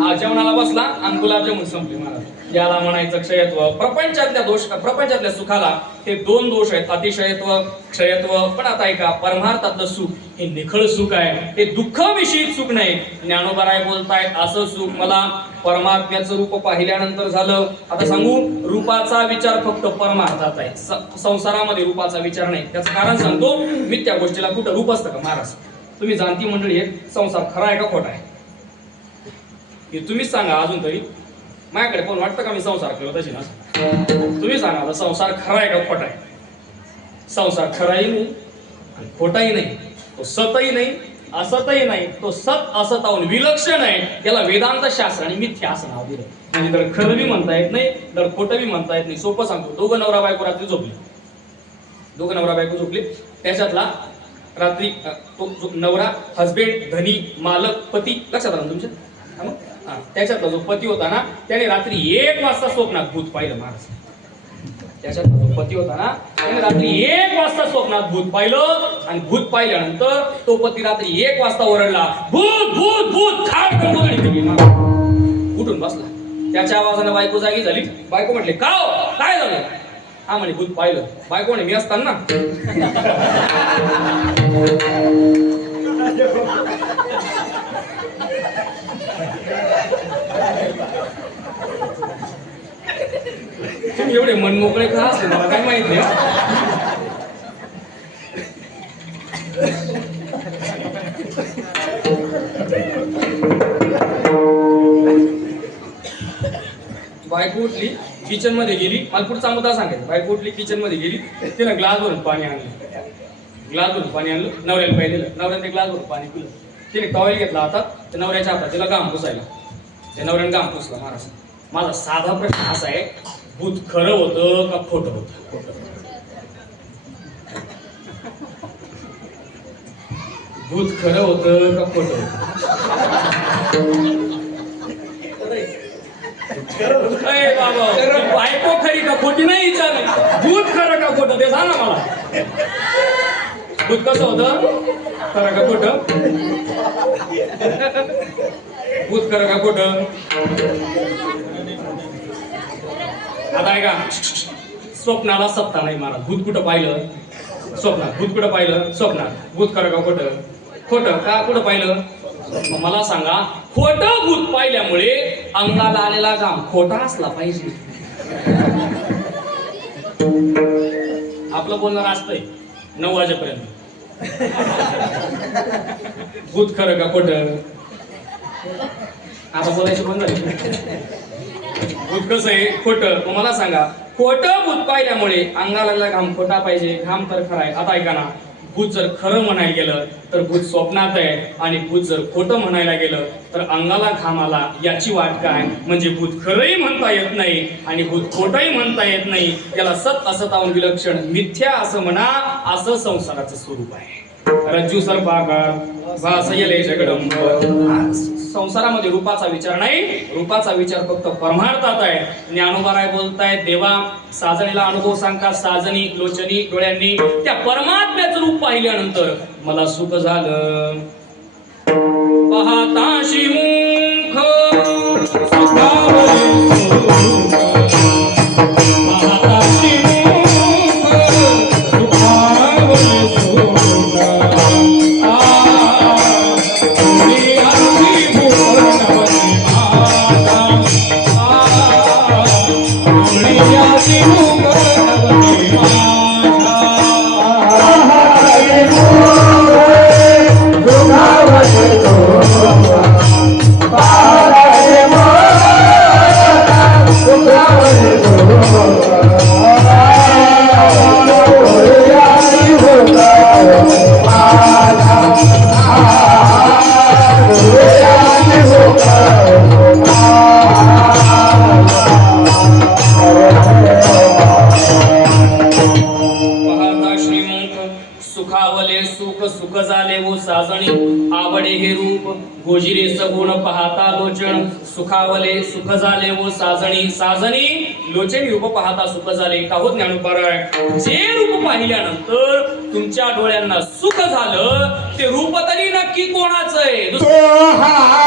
हा जेवणाला बसला आणि गुलाबजामुन संपले महाराज, याला म्हणायचं क्षयत्व. प्रपंचातल्या सुखाला हे दोन दोष आहेत, अतिशयत्व, क्षयत्व. पण आता ऐका, परमार्थातलं सुख हे निखळ सुख आहे, हे दुःखविषयी सुख नाही. ज्ञानोबाराय बोलतायत असं सुख मला परमात्म्याचं रूप पाहिल्यानंतर झालं. आता सांगू, रूपाचा विचार फक्त परमार्थात आहे, संसारामध्ये रूपाचा विचार नाही. त्याचं कारण सांगतो. मिथ्या गोष्टीला कुठं रूप असतं का महाराज? तुम्ही जाणती मंडळी आहेत, संसार खरा आहे का खोटा आहे हे तुम्हीच सांगा. अजून तरी माझ्याकडे कोण वाटतं का मी संसार केलो तशी ना? तुम्ही सांगा, संसार खरा आहे का खोटा आहे? संसार खराही नाही आणि खोटाही नाही, तो सतही नाही असतही नाही, तो सत असत आहोत विलक्षण आहे. त्याला वेदांत शास्त्र आणि मिथ्या असं नाव दिलं. म्हणजे तर खरं बी म्हणता येत नाही, तर खोटं बी म्हणता येत नाही. सोपं सांगतो, दोघं नवरा बायको रात्री झोपले, दोघं नवरा बायको झोपले. त्याच्यातला रात्री तो नवरा, हजबेंड, धनी, मालक, पती, लक्षात आलं तुमच्या? त्याच्यातला जो पती होता ना, त्याने रात्री 1 वाजता स्वप्नात भूत पाहिलं महाराज. त्याच्यातला जो पती होता ना, त्याने रात्री 1 वाजता स्वप्नात भूत पाहिलं. आणि भूत पाहिल्यानंतर तो पती रात्री 1 वाजता ओरडला, भूत भूत भूत, खाट उठून बसला. त्याच्या आवाजाने बायको जागी झाली. बायको म्हटले, का हो, काय झालं? हा म्हणे, भूत पाहिलं. बायको म्हणे, मी असताना तुम्ही एवढे मनमोकळे का असले मला काय माहित नाही. बायको उठली, किचन मध्ये गेली. मला पुढचा मुद्दा सांगायचा. बायको उठली, किचन मध्ये गेली, तिनं ग्लास भरून पाणी आणलं. ग्लास भरून पाणी आणलं, नवऱ्याला पाहिजे दिलं. नवऱ्याने ग्लास भरून पाणी पिलं. तिने टॉवेल घेतला हातात, त्या नवऱ्याच्या हातात तिला घाम पुसायला. त्या नवऱ्याने घाम पुसला. महाराज, माझा साधा प्रश्न असा आहे, भूत खरं होतं का खोटं होतं? भूत खरं होतं का खोटं होतं? बाबा, बायको खरी का खोटी नाही विचारली, भूत खरं का खोटं ते सांगा मला. भूत कसं होतं, खरं का खोटं? भूत खरं का खोटं? आता आहे का, स्वप्नाला सत्ता नाही महाराज. भूत कुठं पाहिलं? स्वप्नात. भूत कुठं पाहिलं? स्वप्नात. भूत खरं का खोटं? खोटं. का कुठं पाहिलं? मग मला सांगा, खोटं भूत पाहिल्यामुळे अंगाला आलेला घाम खोटा असला पाहिजे. आपलं बोलणं असतंय 9 वाजेपर्यंत. भूत खरं का खोटं? आता बोलायचं बंद झालं. भूत कसं आहे? खोटं. मग मला सांगा, खोटं भूत पाहिल्यामुळे अंगाला घाम खोटा पाहिजे, घाम तर खरा आहे. आता ऐका ना, भूत जर खरं म्हणायला गेलं तर भूत स्वप्नात आहे, आणि भूत जर खोटं म्हणायला गेलं तर अंगाला घाम आला याची वाट काय? म्हणजे भूत खरंही म्हणता येत नाही आणि भूत खोटंही म्हणता येत नाही. याला सत असताहून विलक्षण मिथ्या असं म्हणा. असं संसाराचं स्वरूप आहे. रज्जू सर्पाकार भासयले जगदंब. संसारामध्ये रूपाचा विचार नाही, रूपाचा विचार फक्त परमार्थात आहे. ज्ञानोबाराय बोलतायत, देवा साजणीला अनुभव सांगतात. साजणी लोचनी डोळ्यांनी त्या परमात्म्याचं रूप पाहिल्यानंतर मला सुख झालं. पाहताशी मुख Go सुख झाले वो साजणी आवडे हे रूप गोजिरे सगुण पाहता लोचन सुखावले सुख झाले वो साजणी साजणी लोचनी रूप पाहता सुख झाले का हो ज्ञानोबाराय जे रूप पाहिल्यानंतर तुमच्या डोळ्यांना सुख झालं ते रूप तरी नक्की कोणाचं आहे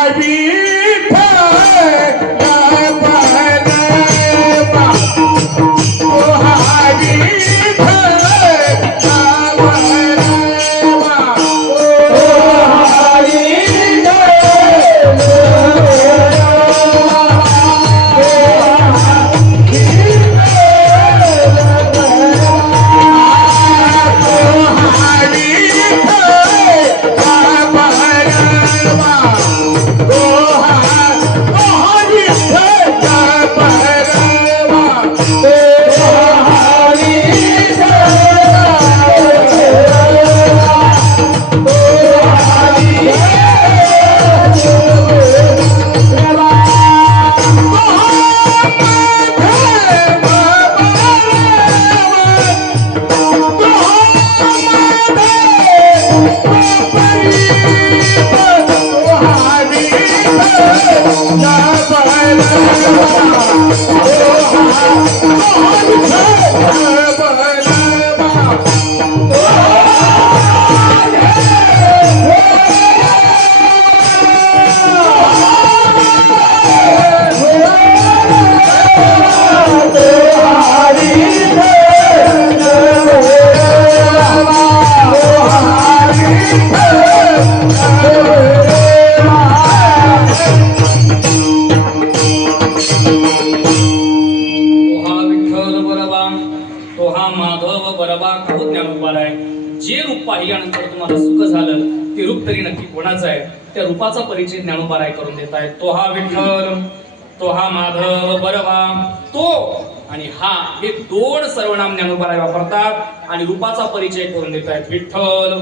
जे रूप पाहिल्यानंतर तुम्हाला सुख झालं ते रूप तरी नक्की कोणाचं आहे त्या रूपाचा परिचय ज्ञानोबाराय करून देत आहेत तो हा विठ्ठल तो हा माधव बरवा तो आणि हा हे दोन सर्वनाम ज्ञानोबाराय वापरतात आणि रूपाचा परिचय करून देत आहेत विठ्ठल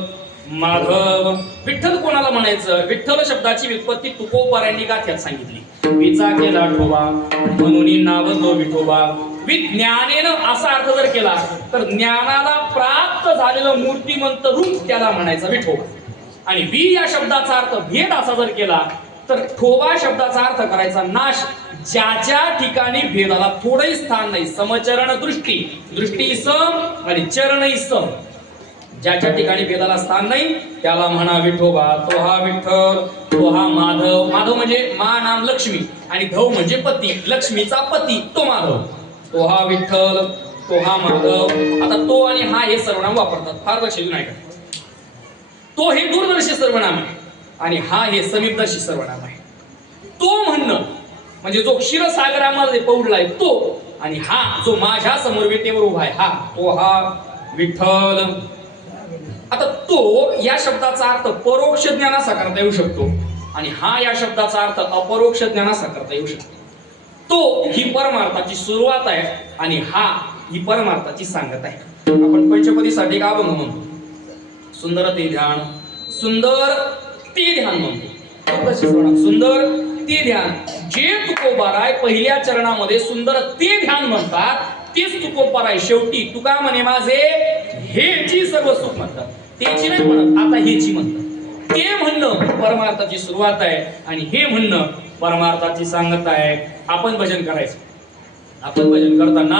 माधव विठ्ठल कोणाला म्हणायचं विठ्ठल शब्दाची व्युत्पत्ती तुकोबारायांनी गाथ्यात सांगितली विचा केला ठोबा म्हणून नाव तो विठोबा विज्ञानेनं असा अर्थ जर केला तर ज्ञानाला प्राप्त झालेलं मूर्तिमंत रूप त्याला म्हणायचं विठोबा आणि वि या शब्दाचा अर्थ भेद असा जर केला तर ठोबा शब्दाचा अर्थ करायचा नाश ज्या ठिकाणी भेदाला थोडंही स्थान नाही समचरण दृष्टी दृष्टी सम आणि चरणही सम ज्याच्या ठिकाणी भेदाला स्थान नाही त्याला म्हणा विठोबा तो हा विठ्ठल तो हा माधव माधव म्हणजे मा नाम लक्ष्मी आणि धव म्हणजे पती लक्ष्मीचा पती तो माधव तो हा विठ्ठल तो हा माधव आता तो आणि हा हे सर्वनाम वापरतात फार लक्ष देऊन ऐका तो हे दूरदर्शी सर्वनाम आहे आणि हा हे समीपदर्शी सर्वनाम आहे तो म्हणणं म्हणजे जो क्षीरसागरामध्ये पौडलाय तो आणि हा जो माझ्या समोर वेटेवर उभा आहे हा तो हा विठ्ठल आता तो या शब्दाचा अर्थ परोक्ष ज्ञानासा करता येऊ शकतो आणि हा या शब्दाचा अर्थ अपरोक्ष ज्ञानासा करता येऊ शकतो तो ही परमार्थाची सुरुवात आहे आणि हा ही परमार्थाची सांगत आहे आपण पंचपदीसाठी एक अभंग म्हणतो सुंदर ते ध्यान म्हणतो सुंदर ते ध्यान जे तुकोबाराय पहिल्या चरणामध्ये सुंदर ते ध्यान म्हणतात तेच तुकोबाराय शेवटी तुका म्हणे माझे हेची सर्व सुख म्हणतात तेची नाही म्हणत आता हेची म्हणतात ते म्हणणं परमार्थाची सुरुवात आहे आणि हे म्हणणं परमार्थाची सांगत आहे आपण भजन करायचं आपण भजन करताना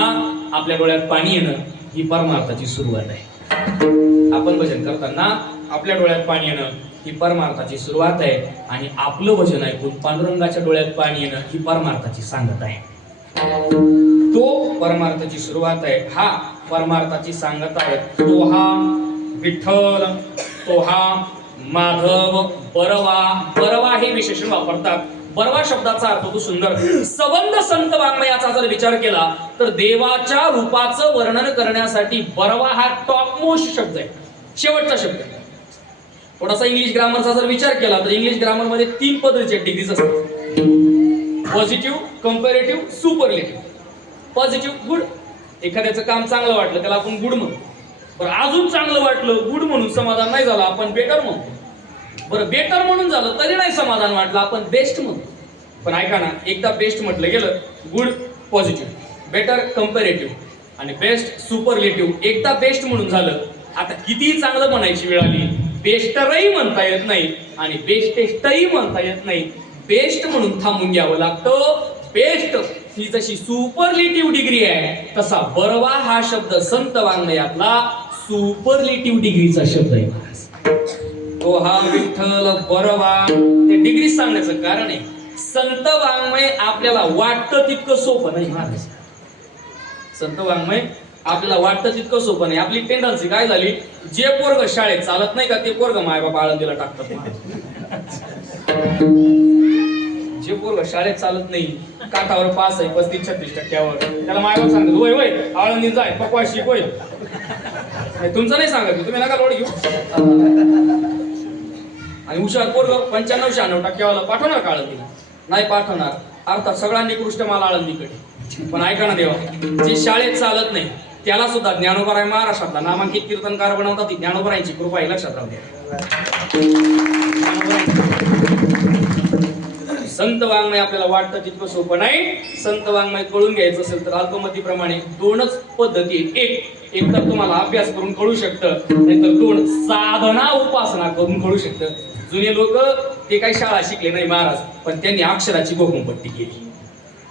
आपल्या डोळ्यात पाणी येणं ही परमार्थाची सुरुवात आहे आपण भजन करताना आपल्या डोळ्यात पाणी येणं ही परमार्थाची सुरुवात आहे आणि आपलं भजन ऐकून पांडुरंगाच्या डोळ्यात पाणी येणं ही परमार्थाची सांगत आहे तो परमार्थाची सुरुवात आहे हा परमार्थाची सांगत आहे तो हा विठ्ठल तो हा माधव बरवा बरवा हे विशेषण वापरतात बरवा शब्दाचा अर्थ तो सुंदर संबंध संत वाङ्मयाचा जर विचार केला तर देवाच्या रूपाचं वर्णन करण्यासाठी बरवा हा टॉप मोस्ट शब्द आहे शेवटचा शब्द आहे थोडासा इंग्लिश ग्रामरचा जर विचार केला तर इंग्लिश ग्रामर मध्ये 3 पद्धतीचे डिग्रीज असतात positive comparative superlative positive good एखाद्याचं काम चांगलं वाटलं त्याला आपण गुड म्हणतो बरं अजून चांगलं वाटलं गुड म्हणून समाधान नाही झालं आपण बेटर म्हणतो बरं बेटर म्हणून झालं तरी नाही समाधान वाटलं आपण बेस्ट म्हणतो पण ऐका ना एकदा बेस्ट म्हटलं गेलं गुड पॉझिटिव्ह बेटर कंपॅरेटिव्ह आणि बेस्ट सुपरलेटिव्ह एकदा बेस्ट म्हणून झालं आता कितीही चांगलं म्हणायची वेळ आली बेस्टरही म्हणता येत नाही आणि बेस्टेस्टही म्हणता येत नाही. बेस्ट म्हणून थांबून घ्यावं लागतं. बेस्ट ही जशी सुपरलेटिव्ह डिग्री आहे तसा बरवा हा शब्द संत वाङ्मयातला सुपरलेटिव्ह डिग्रीचा शब्द आहे. तो हा विठ्ठल बरवा ते डिग्री सांगण्याचं कारण आहे. संत वाङ्मय आपल्याला वाटतं तितकं सोपं नाही महाराज. संत वाङ्मय आपल्याला वाटतं तितकं सोपं नाही. आपली टेंडन्सी काय झाली, जे पोरग शाळेत चालत नाही का ते पोरग मायबाप आळंदीला टाकतात. जे पोरग शाळेत चालत नाही, काठावर पास आहे 35-36% त्याला मायबाप सांगतात होय होय आळंदी जाय पप्पा शिकवय. तुमचं नाही सांगत, तुम्ही नका लोड घेऊ. आणि हुशार पोरग 95-96% पाठवणार का आळंदीला? नाही पाठवणार. अर्थात सगळ्यांनी निकृष्ट माल आळंदीकडे. पण ऐका ना देवा, जे शाळेत चालत नाही त्याला सुद्धा ज्ञानोबा महाराष्ट्रातला नामांकित कीर्तनकार बनवतात. ती ज्ञानोबारायांची कृपा आहे, लक्षात राहू द्या. संत वाङ्मय आपल्याला वाटतं तितकं सोपं नाही. संत वाङ्मय कळून घ्यायचं असेल तर अल्पमतीप्रमाणे दोनच पद्धती. एक तर तुम्हाला अभ्यास करून कळू शकतं, नाहीतर दोन साधना उपासना करून कळू शकतं. जुने लोक ते काही शाळा शिकले नाही महाराज, पण त्यांनी अक्षराची गोकुमपट्टी केली.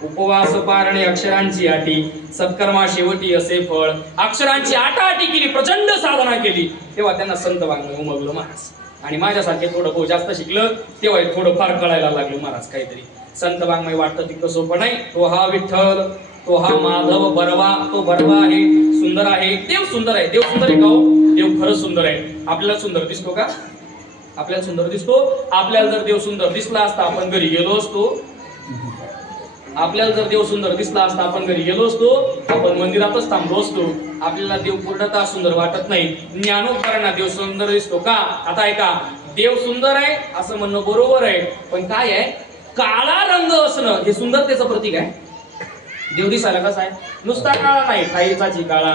उपवास पारणे अक्षरांची आटी, सत्कर्मा शेवटी असे फळ. अक्षरांची आटाआटी केली, प्रचंड साधना केली, तेव्हा त्यांना संत वाङ्मय उमगलं महाराज. आणि माझ्यासारखे थोडं बहुत जास्त शिकलं तेव्हा थोडं फार कळायला लागलं महाराज काहीतरी. संत वाङ्मय वाटतं तितकं सोपं नाही. तो हा विठ्ठल, तो हा माधव बरवा, तो बरवा आहे, सुंदर आहे. देव सुंदर आहे. देव सुंदर आहे का हो? देव खरंच सुंदर आहे. आपल्याला सुंदर दिसतो का? आपल्याला सुंदर दिसतो? आपल्याला जर देव सुंदर दिसला असता आपण घरी गेलो असतो. आपल्याला जर देव सुंदर दिसला असता आपण घरी गेलो असतो, आपण मंदिरातच थांबलो असतो. आपल्याला देव पूर्णतः सुंदर वाटत नाही. ज्ञानोबरांना देव सुंदर दिसतो का? आता ऐका, देव सुंदर आहे असं म्हणणं बरोबर आहे, पण काय आहे, काळा रंग असणं हे सुंदरतेचं प्रतीक आहे. देव दिसायला कसा आहे? नुसता काळा नाही, ठाईचाची काळा,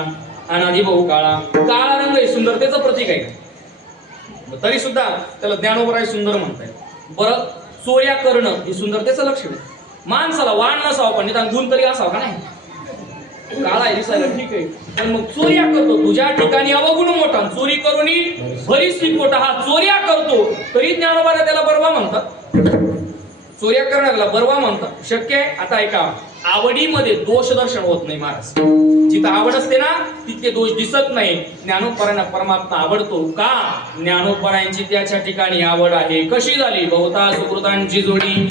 अनादी भाऊ काळा. काळा रंग हे सुंदरतेचं प्रतीक आहे. तरी सुद्धा त्याला ज्ञानोबराय सुंदर म्हणताय. बरं, चोऱ्या करणं हे सुंदरतेचं लक्षण आहे. माणसाला वाण नसावं पण निदान गुण तरी असावं का नाही? काळा आहे दिसायला ठीक आहे, पण मग चोऱ्या करतो. तुझ्या ठिकाणी अवगुण मोठा, चोरी करूनी बरीच मोठा. हा चोऱ्या करतो तरी ज्ञानोबा त्याला बरवा म्हणतात. चोऱ्या करणाऱ्याला बरवा म्हणतात. शक्य आहे? आता ऐका, आवडीमध्ये दोष दर्शन होत नाही महाराज. जिथं आवड असते ना तितके दोष दिसत नाही. ज्ञानोबरांना परमात्मा आवडतो का? ज्ञानोबरांची त्याच्या ठिकाणी आवड आहे. कशी झाली? बहुता सुकृतांची जोडी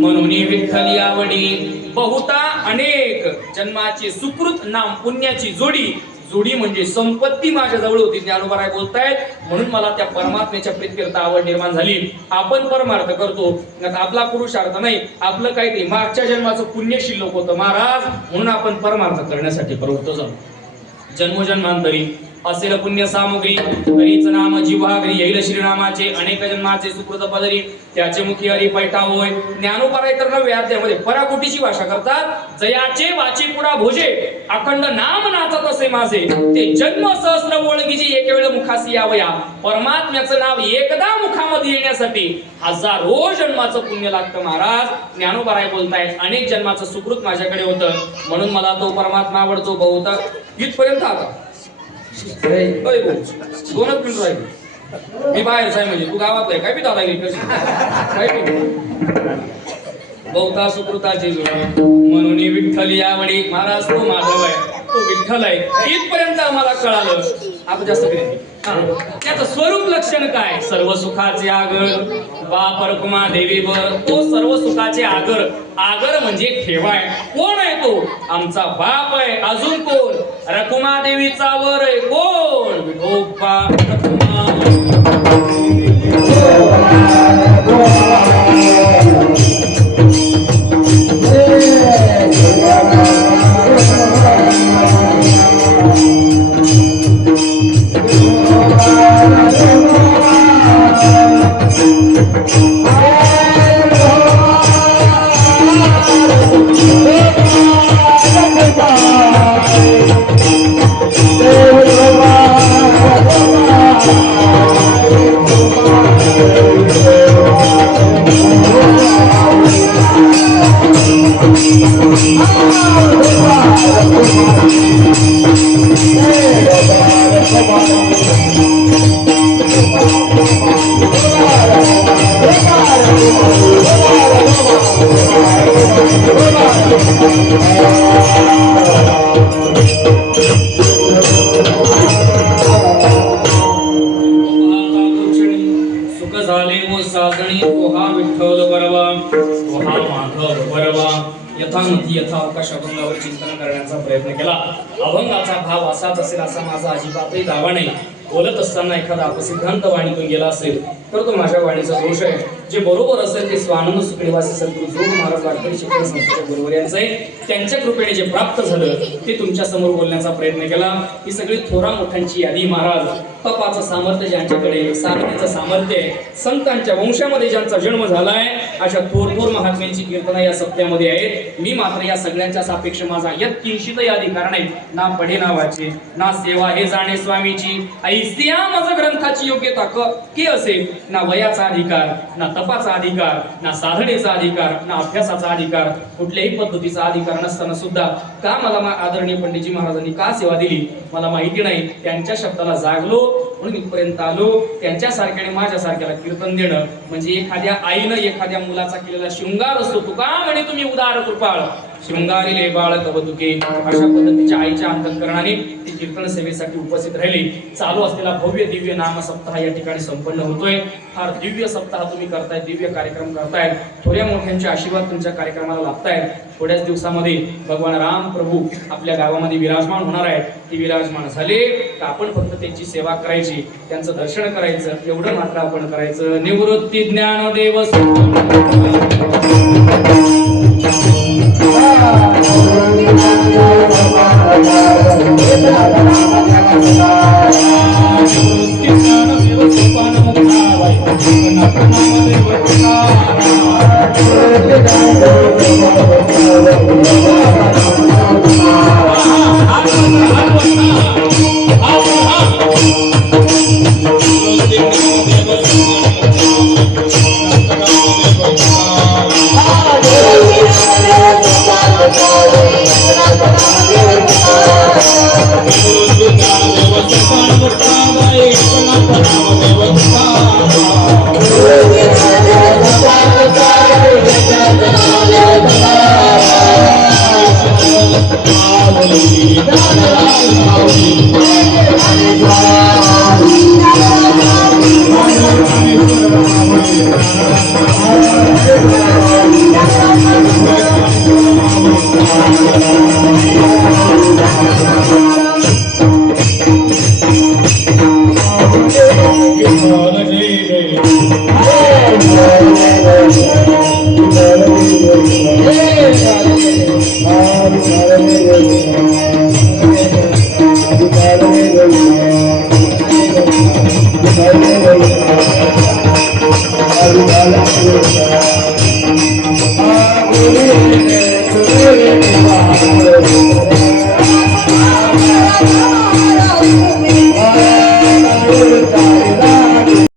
म्हणून विठ्ठली आवडी. बहुता अनेक जन्माची सुकृत नाम पुण्याची जोडी. जोडी म्हणजे संपत्ती माझ्या जवळ होती. ज्ञानोबराय बोलतायत, म्हणून मला त्या परमात्म्याच्या प्रीत्यर्थ आवड निर्माण झाली. आपण परमार्थ करतो, आपला पुरुषार्थ नाही, आपलं काहीतरी मागच्या जन्माचं पुण्य शिल्लक होतं महाराज, म्हणून आपण परमार्थ करण्यासाठी प्रवृत्त झालो. जन्मोजन्मांतरी असेल पुण्य सामुग्री, हरीच नाम जिव्हाग्री, येईल श्रीरामाचे अनेक जन्माचे सुकृत पदरी, त्याचे मुखी हरी पैठा होय. ज्ञानोबराय तर नव्हे अध्यामध्ये पराकोटीची भाषा करतात. जयाचे वाचे पुढा भोजे, अखंड नाम नाचत असे माझे, ते जन्म सहस्र ओळखीची एक वेळ मुखासी यावया. परमात्म्याचं नाव एकदा मुखामध्ये येण्यासाठी हजारो जन्माचं पुण्य लागतं महाराज. ज्ञानोबराय बोलतायत, अनेक जन्माचं सुकृत माझ्याकडे होतं, म्हणून मला तो परमात्मा आवडतो. बहुता इथपर्यंत आता 2च मिनिट राहिले. मी बाहेरच आहे म्हणजे तू गावात आहे काय? बी दादागिरी काय? बहुता सुकृताची जोडी म्हणून विठ्ठली आवडी. महाराज तो माधव आहे, तो विठ्ठल आहे. इथपर्यंत आम्हाला कळालं. आपण जास्त करेल त्याचं स्वरूप लक्षण काय? सर्व सुखाचे आगर बाप रखुमा देवीवर. तो सर्व सुखाचे आगर. आगर म्हणजे ठेवाय. कोण आहे तो? आमचा बाप आहे. अजून कोण? रखुमा देवीचा वर आहे. कोण? विठोबा रखुमा. विठ्ठल बरवा तो हा माधव बरवा यथामती यथावकाश अभंगावर चिंतन करण्याचा प्रयत्न केला. अभंगाचा भाव असाच असेल असा माझा अजिबातही दावा नाही. बोलत असताना एखादा अपसिद्धांत वाणीतून गेला असेल तर तो माझ्या वाणीचा दोष आहे. जे बरोबर असेल ते स्वानंद सुखनिवासी सद्गुरू जोग महाराज वारकरी शिक्षण संस्थेच्या गुरुवर यांचं आहे. त्यांच्या कृपेने जे प्राप्त झालं ते तुमच्या समोर बोलण्याचा प्रयत्न केला. ही सगळी थोरा मोठ्यांची यादी महाराज. तपाचं सामर्थ्य ज्यांच्याकडे, साधनेचं सामर्थ्य आहे, संतांच्या वंशामध्ये ज्यांचा जन्म झालाय अशा थोर महात्म्यांची कीर्तन या सप्त्यामध्ये आहेत. मी मात्र या सगळ्यांच्या सापेक्ष माझा यत्किंचितही अधिकार नाही. ना पडे नावाचे, ना सेवा हे जाणे स्वामीची, ऐसिया माझ ग्रंथाची योग्यता की असेल. ना वयाचा अधिकार, ना तपाचा अधिकार, ना साधनेचा अधिकार, ना अभ्यासाचा अधिकार, कुठल्याही पद्धतीचा अधिकार नसताना सुद्धा का मला आदरणीय पंडितजी महाराजांनी का सेवा दिली मला माहिती नाही. त्यांच्या शब्दाला जागलो म्हणून इथपर्यंत आलो. त्यांच्यासारख्याने माझ्यासारख्याला कीर्तन देणं म्हणजे एखाद्या आईनं एखाद्या मुलाचा केलेला शृंगार असतो. तुका म्हणे तुम्ही उदार कृपाळ शृंगारिले बाळ कवतुके. अशा पद्धतीच्या आईच्या अंतःकरणाने ती कीर्तन सेवेसाठी उपस्थित राहिली. चालू असलेला भव्य दिव्य नाम सप्ताह या ठिकाणी संपन्न होतोय. फार दिव्य सप्ताह तुम्ही करताय, दिव्य कार्यक्रम करतायत. थोड्या मोठ्यांचे आशीर्वाद तुमच्या कार्यक्रमाला लाभतायत. थोड्याच दिवसामध्ये भगवान राम प्रभू आपल्या गावामध्ये विराजमान होणार आहेत. ती विराजमान झाले तर आपण फक्त त्यांची सेवा करायची, त्यांचं दर्शन करायचं, एवढं मात्र आपण करायचं. निवृत्ती ज्ञान देव Hallelujah.